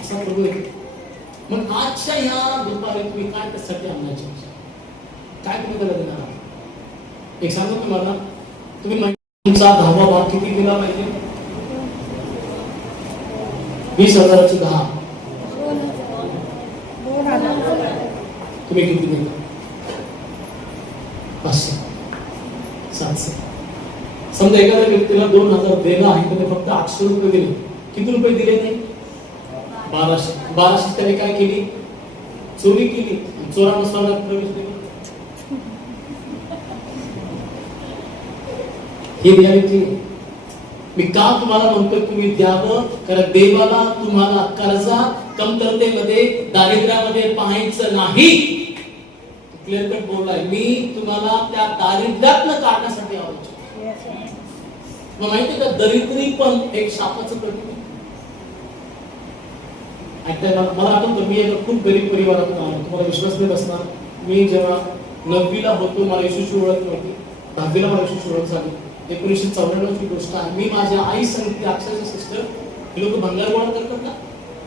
असा प्रभू आहे. मग आजच्या ह्या दुपारी तुम्ही काय त्यासाठी आणण्याची काय तुम्ही त्याला देणार आहात? एक सांगतो तुम्हाला, तुम्ही तुमचा 10वा भाग किती दिला पाहिजे? 20,000ची 10. तुम्ही किती देता? 500, 700. समजा एखाद्या व्यक्तीला 2,000 देणं आहे, तर फक्त 800 रुपये दिले. किती रुपये दिले नाही? 1200. 1200 त्याने काय केली? चोरी केली. चोरानं स्वर्गात प्रवेश केला. हे रियालिटी. मी का तुम्हाला म्हणतो तुम्ही द्यावं? कारण देवाला तुम्हाला कर्जा कमतरतेमध्ये दारिद्र्यामध्ये पाहायचं नाही. Clear cut बोललाय. मी तुम्हाला त्या दारिद्र्यातनं काढण्यासाठी आलो. मग माहिती का, दरिद्री पण एक शापाचं प्रतीक. मला आठवतं, मी एका खूप गरीब परिवारातून आलो. तुम्हाला विश्वास नाही बसणार. मी जेव्हा 9वीला होतो, मला येशूची ओळख नव्हती. 10वीला मला येशूची ओळख झाली. 1994 ची गोष्ट आहे. मी माझ्या आई सांगते, अक्षरशः सिस्टर, हे लोक भंगार गोळा करतात ना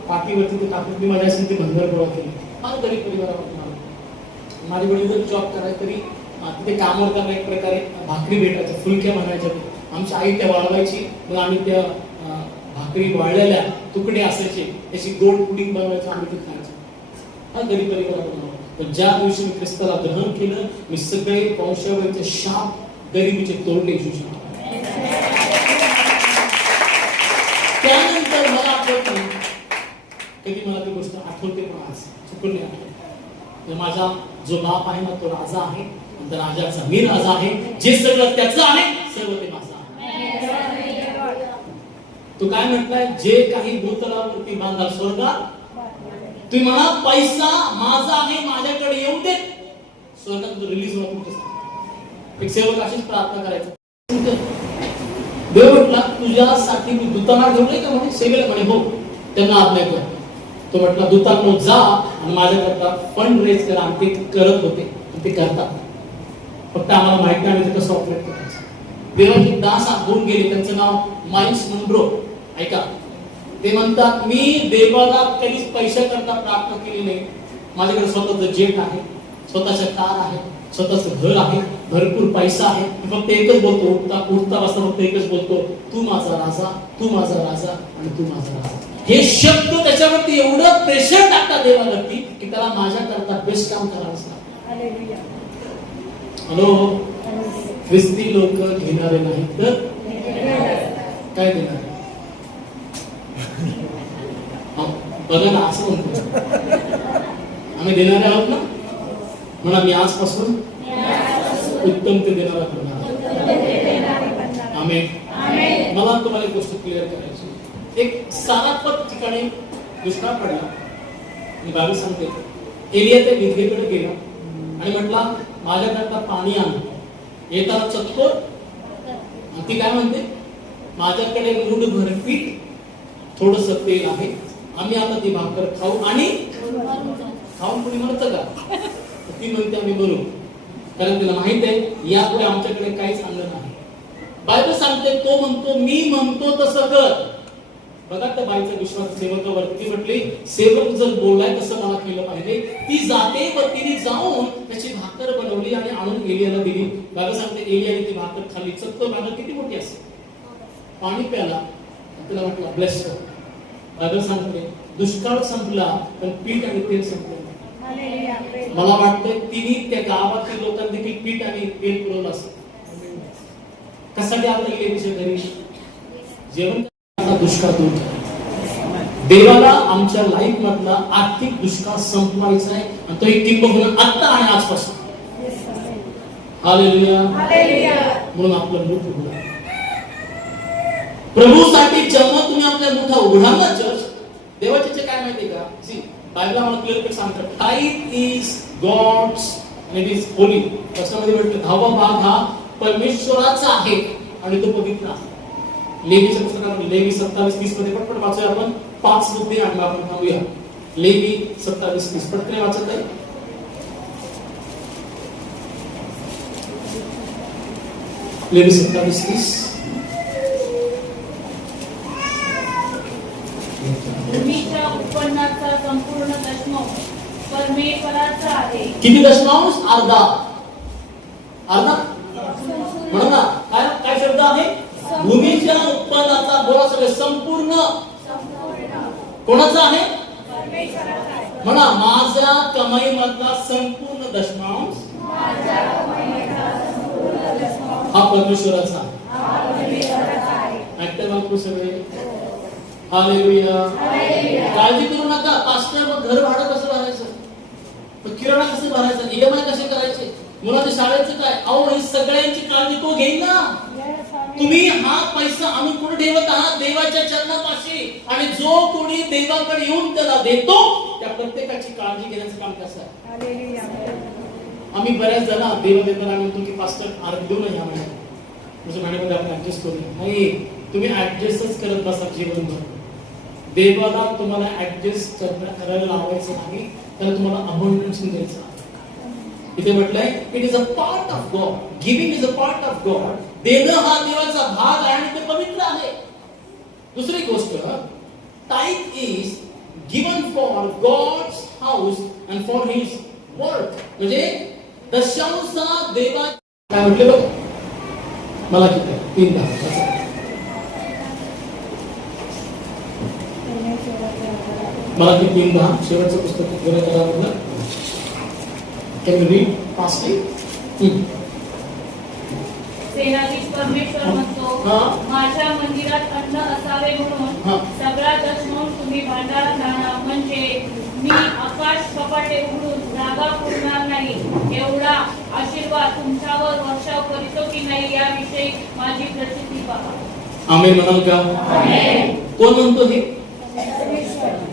पाठीवरती, ते टाकून मी माझ्या सांगते भंगार गोळा केली. फार गरीब परिवारातून आलो. माझे वडील जर जॉब करायचे तरी तिथे कामावर करण्या एक प्रकारे भाकरी भेटायच्या, फुलक्या म्हणायच्या. आमची आई त्या वाळवायची, मग आम्ही त्या भाकरी वाळलेल्या तुकडे असायचे, त्याची गोड पुडिंग बनवायचं, आम्ही ते खायचं. हा गरीब परिवारातून आलो. पण ज्या दिवशी मी ख्रिस्ताला ग्रहण केलं, मी सगळे वंशावळीचे शाप गरिबीचे तोडले. त्यानंतर मला आठवत नाही कधी, मला ती गोष्ट आठवते, पण आज चुकून नाही आठवत. माझा जो बाप आहे ना, तो राजा आहे, त्या राजाचा मी राजा आहे. जे सगळं त्याचं आहे, सर्व ते माझं आहे. तो काय म्हटलाय? जे काही भूतलावरती बांधाल स्वर्गात, तुम्ही म्हणा पैसा माझा आहे, माझ्याकडे येऊ दे, स्वर्गात रिलीज होणार तुमच्या. एक सेवक अशीच प्रार्थना करायचं. देव म्हटला, तुझ्यासाठी मी दुताना ठेवलंय का? म्हणे सेवेला. म्हणे हो. त्यांना आज्ञा कर. तो म्हटला, दुतांनो जा आणि माझ्याकरता फंड रेज करा. आणि ते करत होते, ते करतात. फक्त आम्हाला माहिती नाही आम्ही ते कसं ऑपरेट करायचं. देवाचे दास होऊन गेले, त्यांचं नाव माइल्स मंड्रो. ऐका, ते म्हणतात, मी देवाला कधीच पैशाकरता प्रार्थना केली नाही. माझ्याकडे स्वतःचं जेट आहे, स्वतःच्या कार आहे, स्वतःचं घर आहे, भरपूर पैसा आहे, फक्त एकच बोलतो, उठता बसता फक्त एकच बोलतो, तू माझा राजा, तू माझा राजा आणि तू माझा राजा. हे शब्द त्याच्यावरती एवढं प्रेशर टाकतात देवावरती की त्याला माझ्याकरता बेस्ट काम करावंच लागतं. हालेलुया. हॅलो, ख्रिस्ती लोक घेणारे नाही तर काय देणार? बघा ना, असं म्हणतो आम्ही देणारे आहोत ना. म्हणा मी आजपासून उत्तम ते देणारा करणार. आमेन. मला तुम्हाला एक गोष्ट क्लिअर करायची. एक सारापत ठिकाणी दुष्काळ पडला आणि बाबा सांगते एलिया त्या विधवेकडे गेला आणि म्हटला माझ्याकरता पाणी आण. येताना चतकोर ती काय म्हणते, माझ्याकडे मूठभर पीठ, थोडस तेल आहे, आम्ही आता ती भाकर खाऊ आणि खाऊन कोणी म्हणतं का? ती म्हणते आम्ही मरू, कारण तिला माहित आहे यापुढे आमच्याकडे काहीच आणलं नाही. बायबल सांगते तो म्हणतो मी म्हणतो तसं कर. बघा त्या बाईचा विश्वास सेवकावरती म्हटली, सेवक जर बोललाय तसं मला केलं पाहिजे. ती जाते व तिने जाऊन त्याची भाकर बनवली आणि आणून एलियाला दिली. बाबा सांगते एलियाने ती भाकर खाल्ली. चक्क भाकर किती मोठी असते, पाणी प्याला, तिला म्हटलं ब्लेस कर. बाबा सांगते दुष्काळ संपला पण पीठ आणि तेल संपलं. मला वाटतं तिने त्या गावातील लोकांना देखील पीठ आणि तेल पुरवलं असेल. कशासाठी आपण एलियाच्या घरी जेवण दुष्काळ दूर करायचा. देवाला आमच्या लाईफ मधला आर्थिक दुष्काळ संपवायचा आहे आणि तो एक किंबहुना आता आणि आजपासून. हालेलुया. म्हणून आपलं मुठ उघडा प्रभूसाठी. जेव्हा तुम्ही आपल्या मुठा उघडाल ना चर्च, देवाचे काय माहितीये का, सी बायबल आम्हाला क्लिअर कट सांगतात, टाइथ इज गॉड्स आणि इट इज होली. त्याच्यामध्ये म्हटलं 10वा भाग हा परमेश्वराचा आहे आणि तो पवित्र आहे. लेवीच्या पुस्तकात लेवी 27:30 मध्ये पटपट वाचूया आपण. 5 मुद्दे आणि आपण थांबूया. लेवी 27:30 पटकन वाचत आहे. लेवी 27:30. भूमीच्या उत्पन्नाचा संपूर्ण दशमांश परमेश्वराचा आहे. किती दशमांश? अर्धा. अर्धा म्हणा ना. काय काय शब्द आहे? भूमीच्या उत्पन्नाचा बोला सगळे संपूर्ण कोणाचा आहे? म्हणा माझ्या कमाई मधला संपूर्ण दशमांश हा परमेश्वराचा आहे. सगळे हालेलुया. काळजी करू नका. पास्टर मग घर भाडं कसं भरायचं, किराणा कसं भरायचं, EMI कसे करायचे, मुलाच्या शाळेचं काय, अहो ही सगळ्यांची काळजी तो घेईल ना. तुम्ही हा पैसा आम्ही कुठे ठेवत आहात? देवाच्या चरणापाशी. आणि जो कोणी देवाकडे येऊन त्याला देतो त्या प्रत्येकाची काळजी घेण्याचं काम कसं आहे. आम्ही बऱ्याच जण देव देताना म्हणतो की पास्टर आरत देऊ नये, म्हणजे महिन्यामध्ये आपण ऍडजस्ट करूया. नाही, तुम्ही ऍडजस्टच करत बसा जीवनभर. देवाला तुम्हाला ऍडजस्ट करायला लावायचं नाही, त्याला तुम्हाला अबंडन्स द्यायचं. इथे म्हटलंय it is a part of God. Giving is a part of God. देणं हा देवाचा भाग आहे आणि ते पवित्र आहे. दुसरी गोष्ट, tithe is given for God's house and for his work. म्हणजे दशांश देवा काय म्हटले बघ मला किती 3:10. मला ती 3:10 शेवटचं पुस्तक घेऊन करा. Can you read fastly? सेनाधीश परमेश्वर म्हणतो माझ्या मंदिरात अन्न असावे म्हणून सगळा दशमांश तुम्ही भांडारात आणा, म्हणजे मी आकाश कपाटे उघडून जागा पुरणार नाही. एवढा आशीर्वाद तुमच्यावर वर्षाव करीतो की नाही याविषयी माझी प्रचिती पहा. आमेन म्हणाल का? आमेन. कोण म्हणतो हे?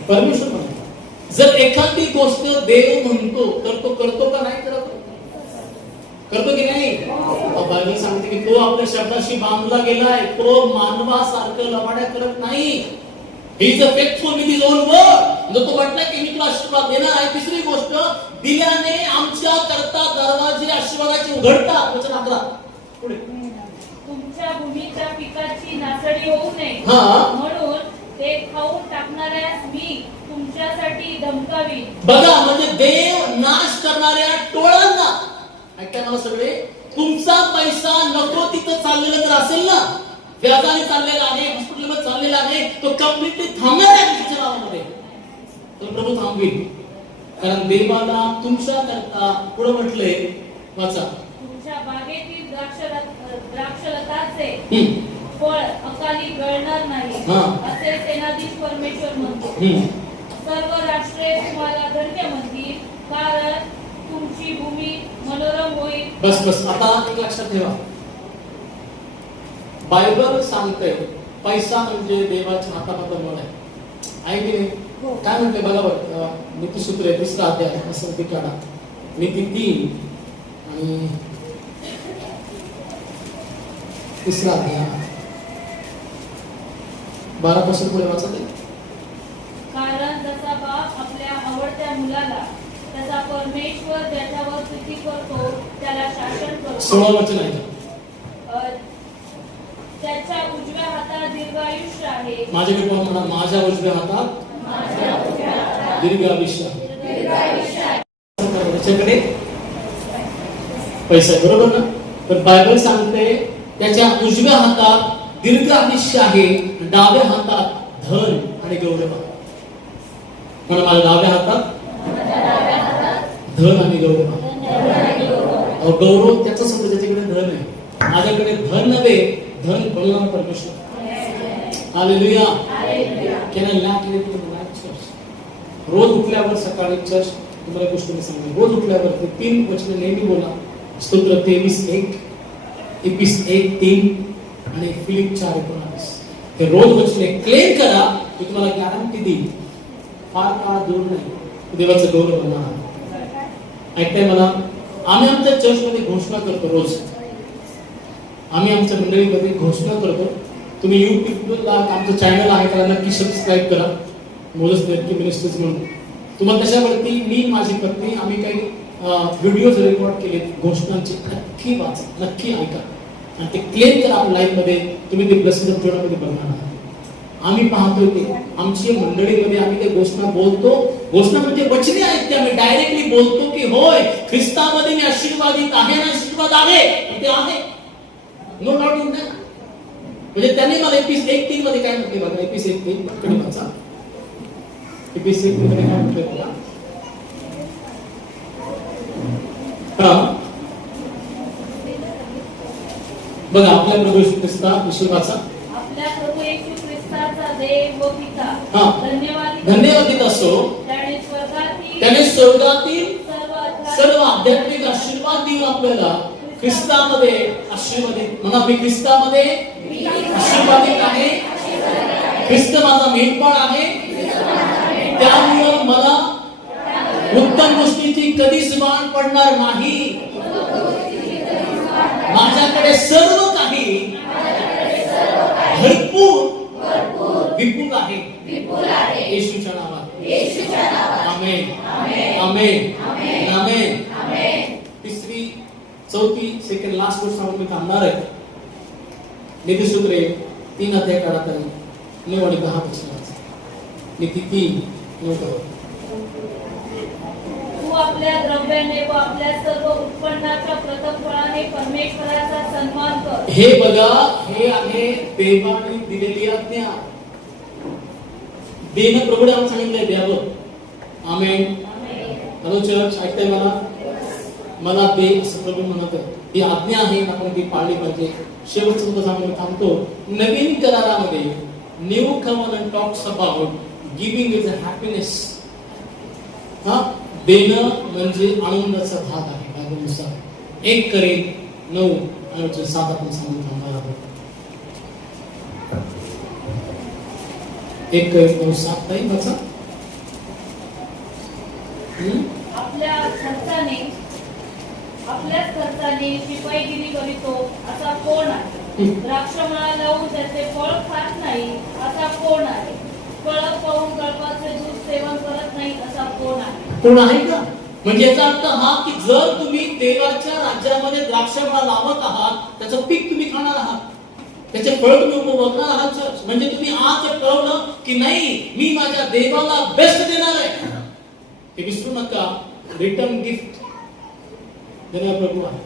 परमेश्वर म्हणतो. जर एखादी गोष्ट देव म्हणतो तर तो करतो का नाही करतो? करतो की नाही? बायबल सांगते की तो आपल्या शब्दाशी बांधला गेलाय. तो मानवासारखं लबाड्या करत नाही. He is a faithful with his on word. जो तो म्हटला की मी तुला आशीर्वाद देणार आहे. तिसरी गोष्ट, दिल्याने आमच्या करता दरवाजे आशीर्वादाचे उघडतात. वचन 11 पुढे. तुमच्या भूमीच्या पिकाची नासडी होऊ नये म्हणून ते खाऊन टाकणाऱ्यास मी तुमच्यासाठी धमकावी. बघा, म्हणजे देव नाश करणाऱ्या टोळांना ऐकताय मला सगळे? तुमचा पैसा नको तिथं चाललेला जर असेल ना, व्याजाने चाललेला आहे, हॉस्पिटलमध्ये चाललेला आहे, तो कम्प्लिटली थांबणार आहे तुमच्या नावामध्ये. तर प्रभू थांबवेल. कारण देवाला तुमच्या करता पुढे म्हटलंय, वाचा, तुमच्या बागेतील द्राक्षलताचे फळ अकाली गळणार नाही, असे सेनाधीश परमेश्वर म्हणतो. सर्व राष्ट्रे तुम्हाला धन्य म्हणतील, कारण तुमची भूमी मनोरम होईल. बस आता एक लक्षात ठेवा, बायबल सांगते पैसा म्हणजे देवाच्या हातामध्ये मळ आहे. आहे की नाही? काय म्हटले बघा बरं, नीतिसूत्र 3रा अध्याय, असं ते काढा, नीती 3 आणि 3रा अध्याय 12 पासून पुढे वाचा ते. कारण जसा बाप आपल्या आवडत्या मुलाला, तसा परमेश्वर ज्याच्यावर प्रीती करतो त्याला शासन करतो. 16 वचन आहे. त्याच्या उजव्या हातात दीर्घ आयुष्य आहे. माझ्याकडे पाहून म्हणा, माझ्या उजव्या हातात दीर्घ आयुष्य आहे. त्याच्याकडे पैसा, बरोबर ना? पण बायबल सांगते त्याच्या उजव्या हातात दीर्घ आयुष्य आहे, डाव्या हातात धन आणि गौरव आहे. म्हणा, माझ्या डाव्या हातात धन आणि गौरव आहे. गौरव त्याचं समजा ज्याच्याकडे धन आहे. माझ्याकडे धन नव्हे, धन बनवणारा परमेश्वर. Hallelujah. Can I lack live in the church? रोज उठल्यावर सकाळी चर्च, तुम्हाला गोष्ट मी सांगेन, रोज उठल्यावर ते 3 वचने नेहमी बोला. स्तोत्र 23:1, एपिस 1:3 आणि फिलिप 4:19. हे रोज वचने क्लेम करा, मी तुम्हाला गॅरंटी देईन, फार काळ दूर नाही देवाचं गौरव बनणार. ऐकताय मला? आम्ही आमच्या चर्चमध्ये घोषणा करतो रोज. आम्ही आमच्या मंडळीमध्ये घोषणा करतो. तुम्ही युट्यूबला आमचं चॅनल आहे त्याला नक्की सबस्क्राईब करा, मोजेस नेटकी मिनिस्ट्रीज म्हणून. तुम्हाला त्याच्यावरती मी, माझी पत्नी, आम्ही काही व्हिडिओज रेकॉर्ड केले घोषणांचे, नक्की वाचा, नक्की ऐका आणि ते क्लेम करा आपल्या लाईफमध्ये. तुम्ही ते ब्लेसिंग ऑफ जोडामध्ये बघणार आहात. आम्ही पाहतोय की आमची मंडळीमध्ये आम्ही ते घोषणा बोलतो. घोषणा म्हणजे वचने आहेत ते आम्ही डायरेक्टली बोलतो की होय, ख्रिस्तामध्ये मी आशीर्वादित आहे ना, आशीर्वाद आहे, ते आहे, नो डाऊट इन दॅट. म्हणजे त्यांनी मला एपिस 1:3 मध्ये काय म्हटले बघा, एपिस 1:3 कडे वाचा. एपिस 1:3 मध्ये काय म्हटले बघा. बघा, आपल्या प्रभू येशू ख्रिस्ता विश्वाचा, आपल्या प्रभू येशू ख्रिस्ताचा देव व पिता धन्यवादित असो, त्याने स्वर्गातील सर्व आध्यात्मिक आशीर्वाद देऊन आपल्याला ख्रिस्तामध्ये आशीर्वादित. म्हणा, मी ख्रिस्तामध्ये आशीर्वादित आहे. ख्रिस्त माझा मेंढपाळ आहे, त्यामुळे मला उत्तम गोष्टीची कधीच वाण पडणार नाही. माझ्याकडे सर्व काही भरपूर विपुल आहे. येशूच्या नावात आमेन, आमेन, आमेन. तिसरी, चौथी, सेकंड, लास्ट गोष्ट सांगून मी थांबणार आहे. नीतिसूत्रे 3 अध्याय काढा तरी 9 आणि 10 वचनांचा. नीती 3:9. तू आपल्या द्रव्याने व आपल्या सर्व उत्पन्नाच्या प्रथम फळाने परमेश्वराचा सन्मान कर. हे बघा, हे आहे देवाने दिलेली आज्ञा. देणं प्रभूने आम्हाला सांगितलंय द्यावं. आमेन. हॅलो चर्च, ऐकताय मला? मला दे असं प्रभू म्हणत आहे. ही आज्ञा आहे, आपण ती पाळली पाहिजे. शेवटचं मुद्दा सांगून थांबतो. नवीन करारामध्ये new कव्हनंट talks about giving is a happiness. देणं म्हणजे आनंदाचा भाग आहे बायबलनुसार. 1 करेल 9 आणि 7 आपण सांगून थांबणार आहोत. 1 करेल 9:7 ताई वाचा. आपल्याच खर्चाने शिपाईगिरी करीतो असा कोण आहे? द्राक्षमळा लावून त्याचे फळ खात नाही असा कोण आहे? फळ पाहून कळपाचे दूध सेवन करत नाही असा कोण आहे? कोण आहे का? म्हणजे याचा अर्थ हा की जर तुम्ही देवाच्या राज्यामध्ये द्राक्षमळा लावत आहात, त्याचं पीक तुम्ही खाणार आहात, त्याचे फळ तुम्ही उपभोगणार आहात. म्हणजे तुम्ही आज ठरवलं की नाही, मी माझ्या देवाला बेस्ट देणार आहे, हे विसरू नका. रिटर्न गिफ्ट धन्यवाद प्रभू आहे.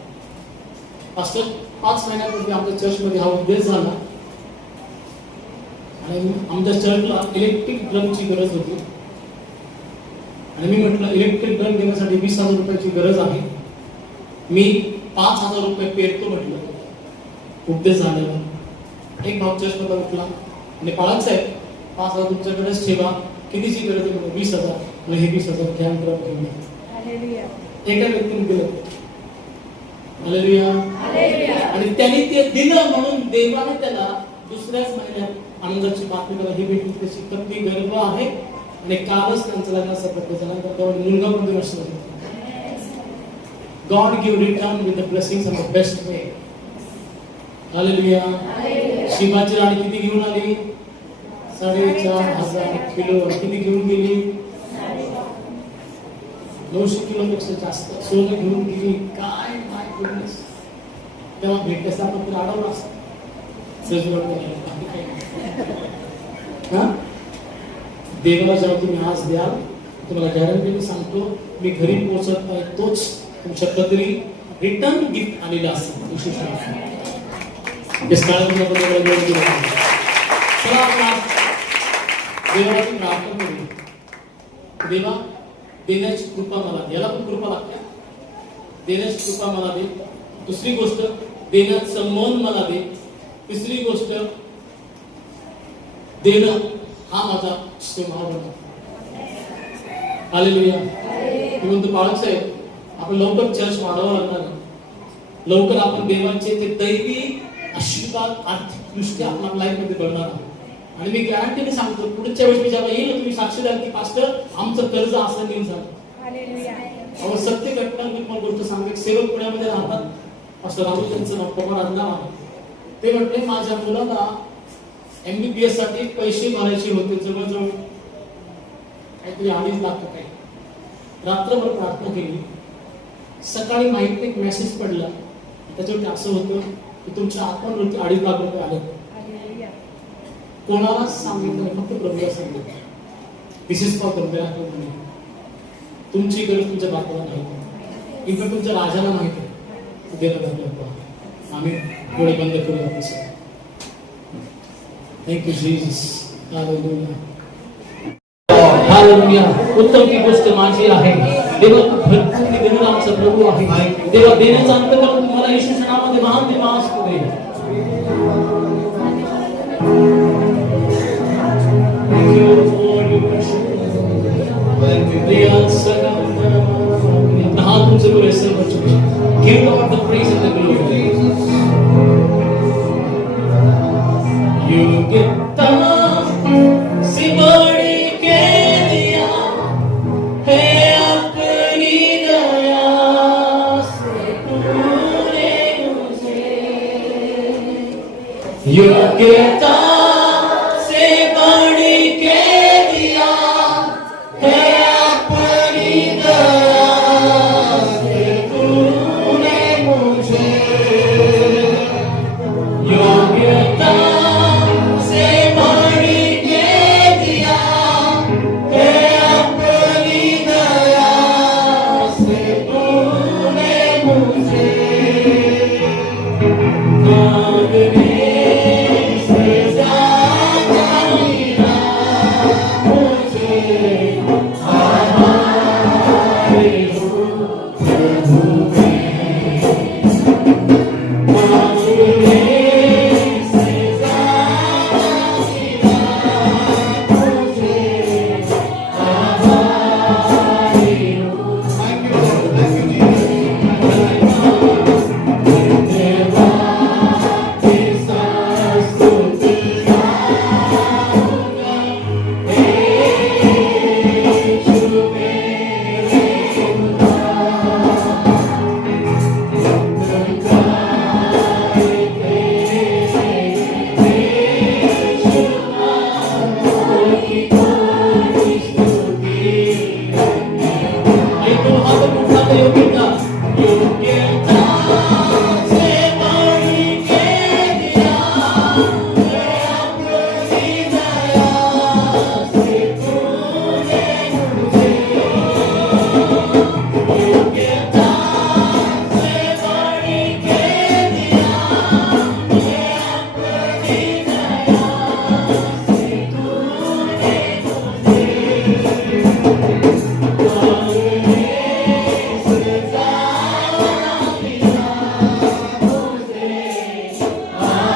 पास्टर 5 महिन्यापूर्वी आमच्या चर्चमध्ये हा उद्देश झाला आणि आमच्या चर्चला इलेक्ट्रिक ड्रमची गरज होती आणि मी म्हटलं इलेक्ट्रिक ड्रम देण्यासाठी 20,000 रुपयाची गरज आहे. मी 5,000 रुपये पेरतो म्हटलं. उद्देश झालेला एक भाऊ चर्चमध्ये उठला आणि पाळत साहेब 5,000 तुमच्याकडेच ठेवा, कितीची गरज आहे म्हणून 20,000 आणि हे 20,000 घ्या ड्रम घेऊन या. हालेलुया. एका व्यक्तीने दिलं. हालेलुया. हालेलुया. आणि त्यांनी ते दिलं म्हणून देवाने त्याला दुसऱ्याच महिन्यात आनंदाची बातमी त्याला ही भेटली. त्याची पत्नी गर्भ आहे आणि कालच त्यांचं लग्नाचा प्रपोज झाला. त्यावर मुलगा पण दिवस God give return with the blessings of the best way. Hallelujah. शिवाची राणी किती घेऊन आली? 4,500 किलो. किती घेऊन गेली? 900 किलोपेक्षा जास्त सोनं घेऊन गेली. काय माय गुडनेस. तेव्हा भेटण्याचा आपण अडवला असता. देवाला जेव्हा तुम्ही आज द्याल, तुम्हाला गॅरंटीने सांगतो, मी घरी पोहोचत नाही तोच तुमच्या पदरी रिटर्न गिफ्ट आलेला असेल. देवाची प्रार्थना करू. देवा देण्याची कृपा मला दे. याला पण कृपा लागते. देण्याची कृपा मला दे. दुसरी गोष्ट देण्याचं मन मला दे. तिसरी गोष्ट देणं हा माझा स्वभाव बनवा. हालेलुया. मी म्हणतो बाळक साहेब, आपण लवकर चर्च वाढवावं लागणार. लवकर आपण देवाचे ते दैवी आशीर्वाद आर्थिक दृष्ट्या आपल्या लाईफ मध्ये बनणार आहोत. आणि मी गॅरंटीने सांगतो, पुढच्या वेळेस मी जेव्हा येईल तुम्ही साक्षी द्याल की पास्टर आमचं कर्ज असं नील झालं. हालेलुया. अहो सत्य घटना मी तुम्हाला गोष्ट सांगतो. सेवक पुण्यामध्ये राहतात. पास्टर राहुल त्यांचं नाव पवार नाव आहे. ते म्हटले माझ्या मुलाला MBBS साठी पैसे भरायचे होते, जवळजवळ काहीतरी 2.5 लाख रुपये. रात्रभर प्रार्थना केली. सकाळी माहिती एक मेसेज पडला, त्याच्यावरती असं होतं की तुमच्या अकाउंटवरती 2.5 लाख रुपये आले. हालेलुया. कोणाला सांगितलं नाही, फक्त प्रभूला सांगितलं. दिस इज फॉर द मॅन. तुमची गरज तुमच्या बापाला नाही, इकडे तुमच्या राजाला माहिती आहे. देवाला धन्यवाद. आम्ही डोळे बंद करूया. Thank you Jesus. Hallelujah. Hallelujah. उत्तम की गोष्ट माझी आहे. देवा भरपूर देणारा आमचा प्रभू आहे. देवा देण्याचा अंत करून तुम्हाला येशूच्या नावामध्ये महान देवा असतो दे. Thank you for your precious. देवा सगळं हा तुमचे बरे सर्व चुके. Give God the praise and the glory. You get से बड़ी के दिया है अपनी दया से तूने मुझे. योग्यता से बड़ी के दिया है अपनी दया से तूने मुझे. योग्यता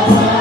Hallelujah.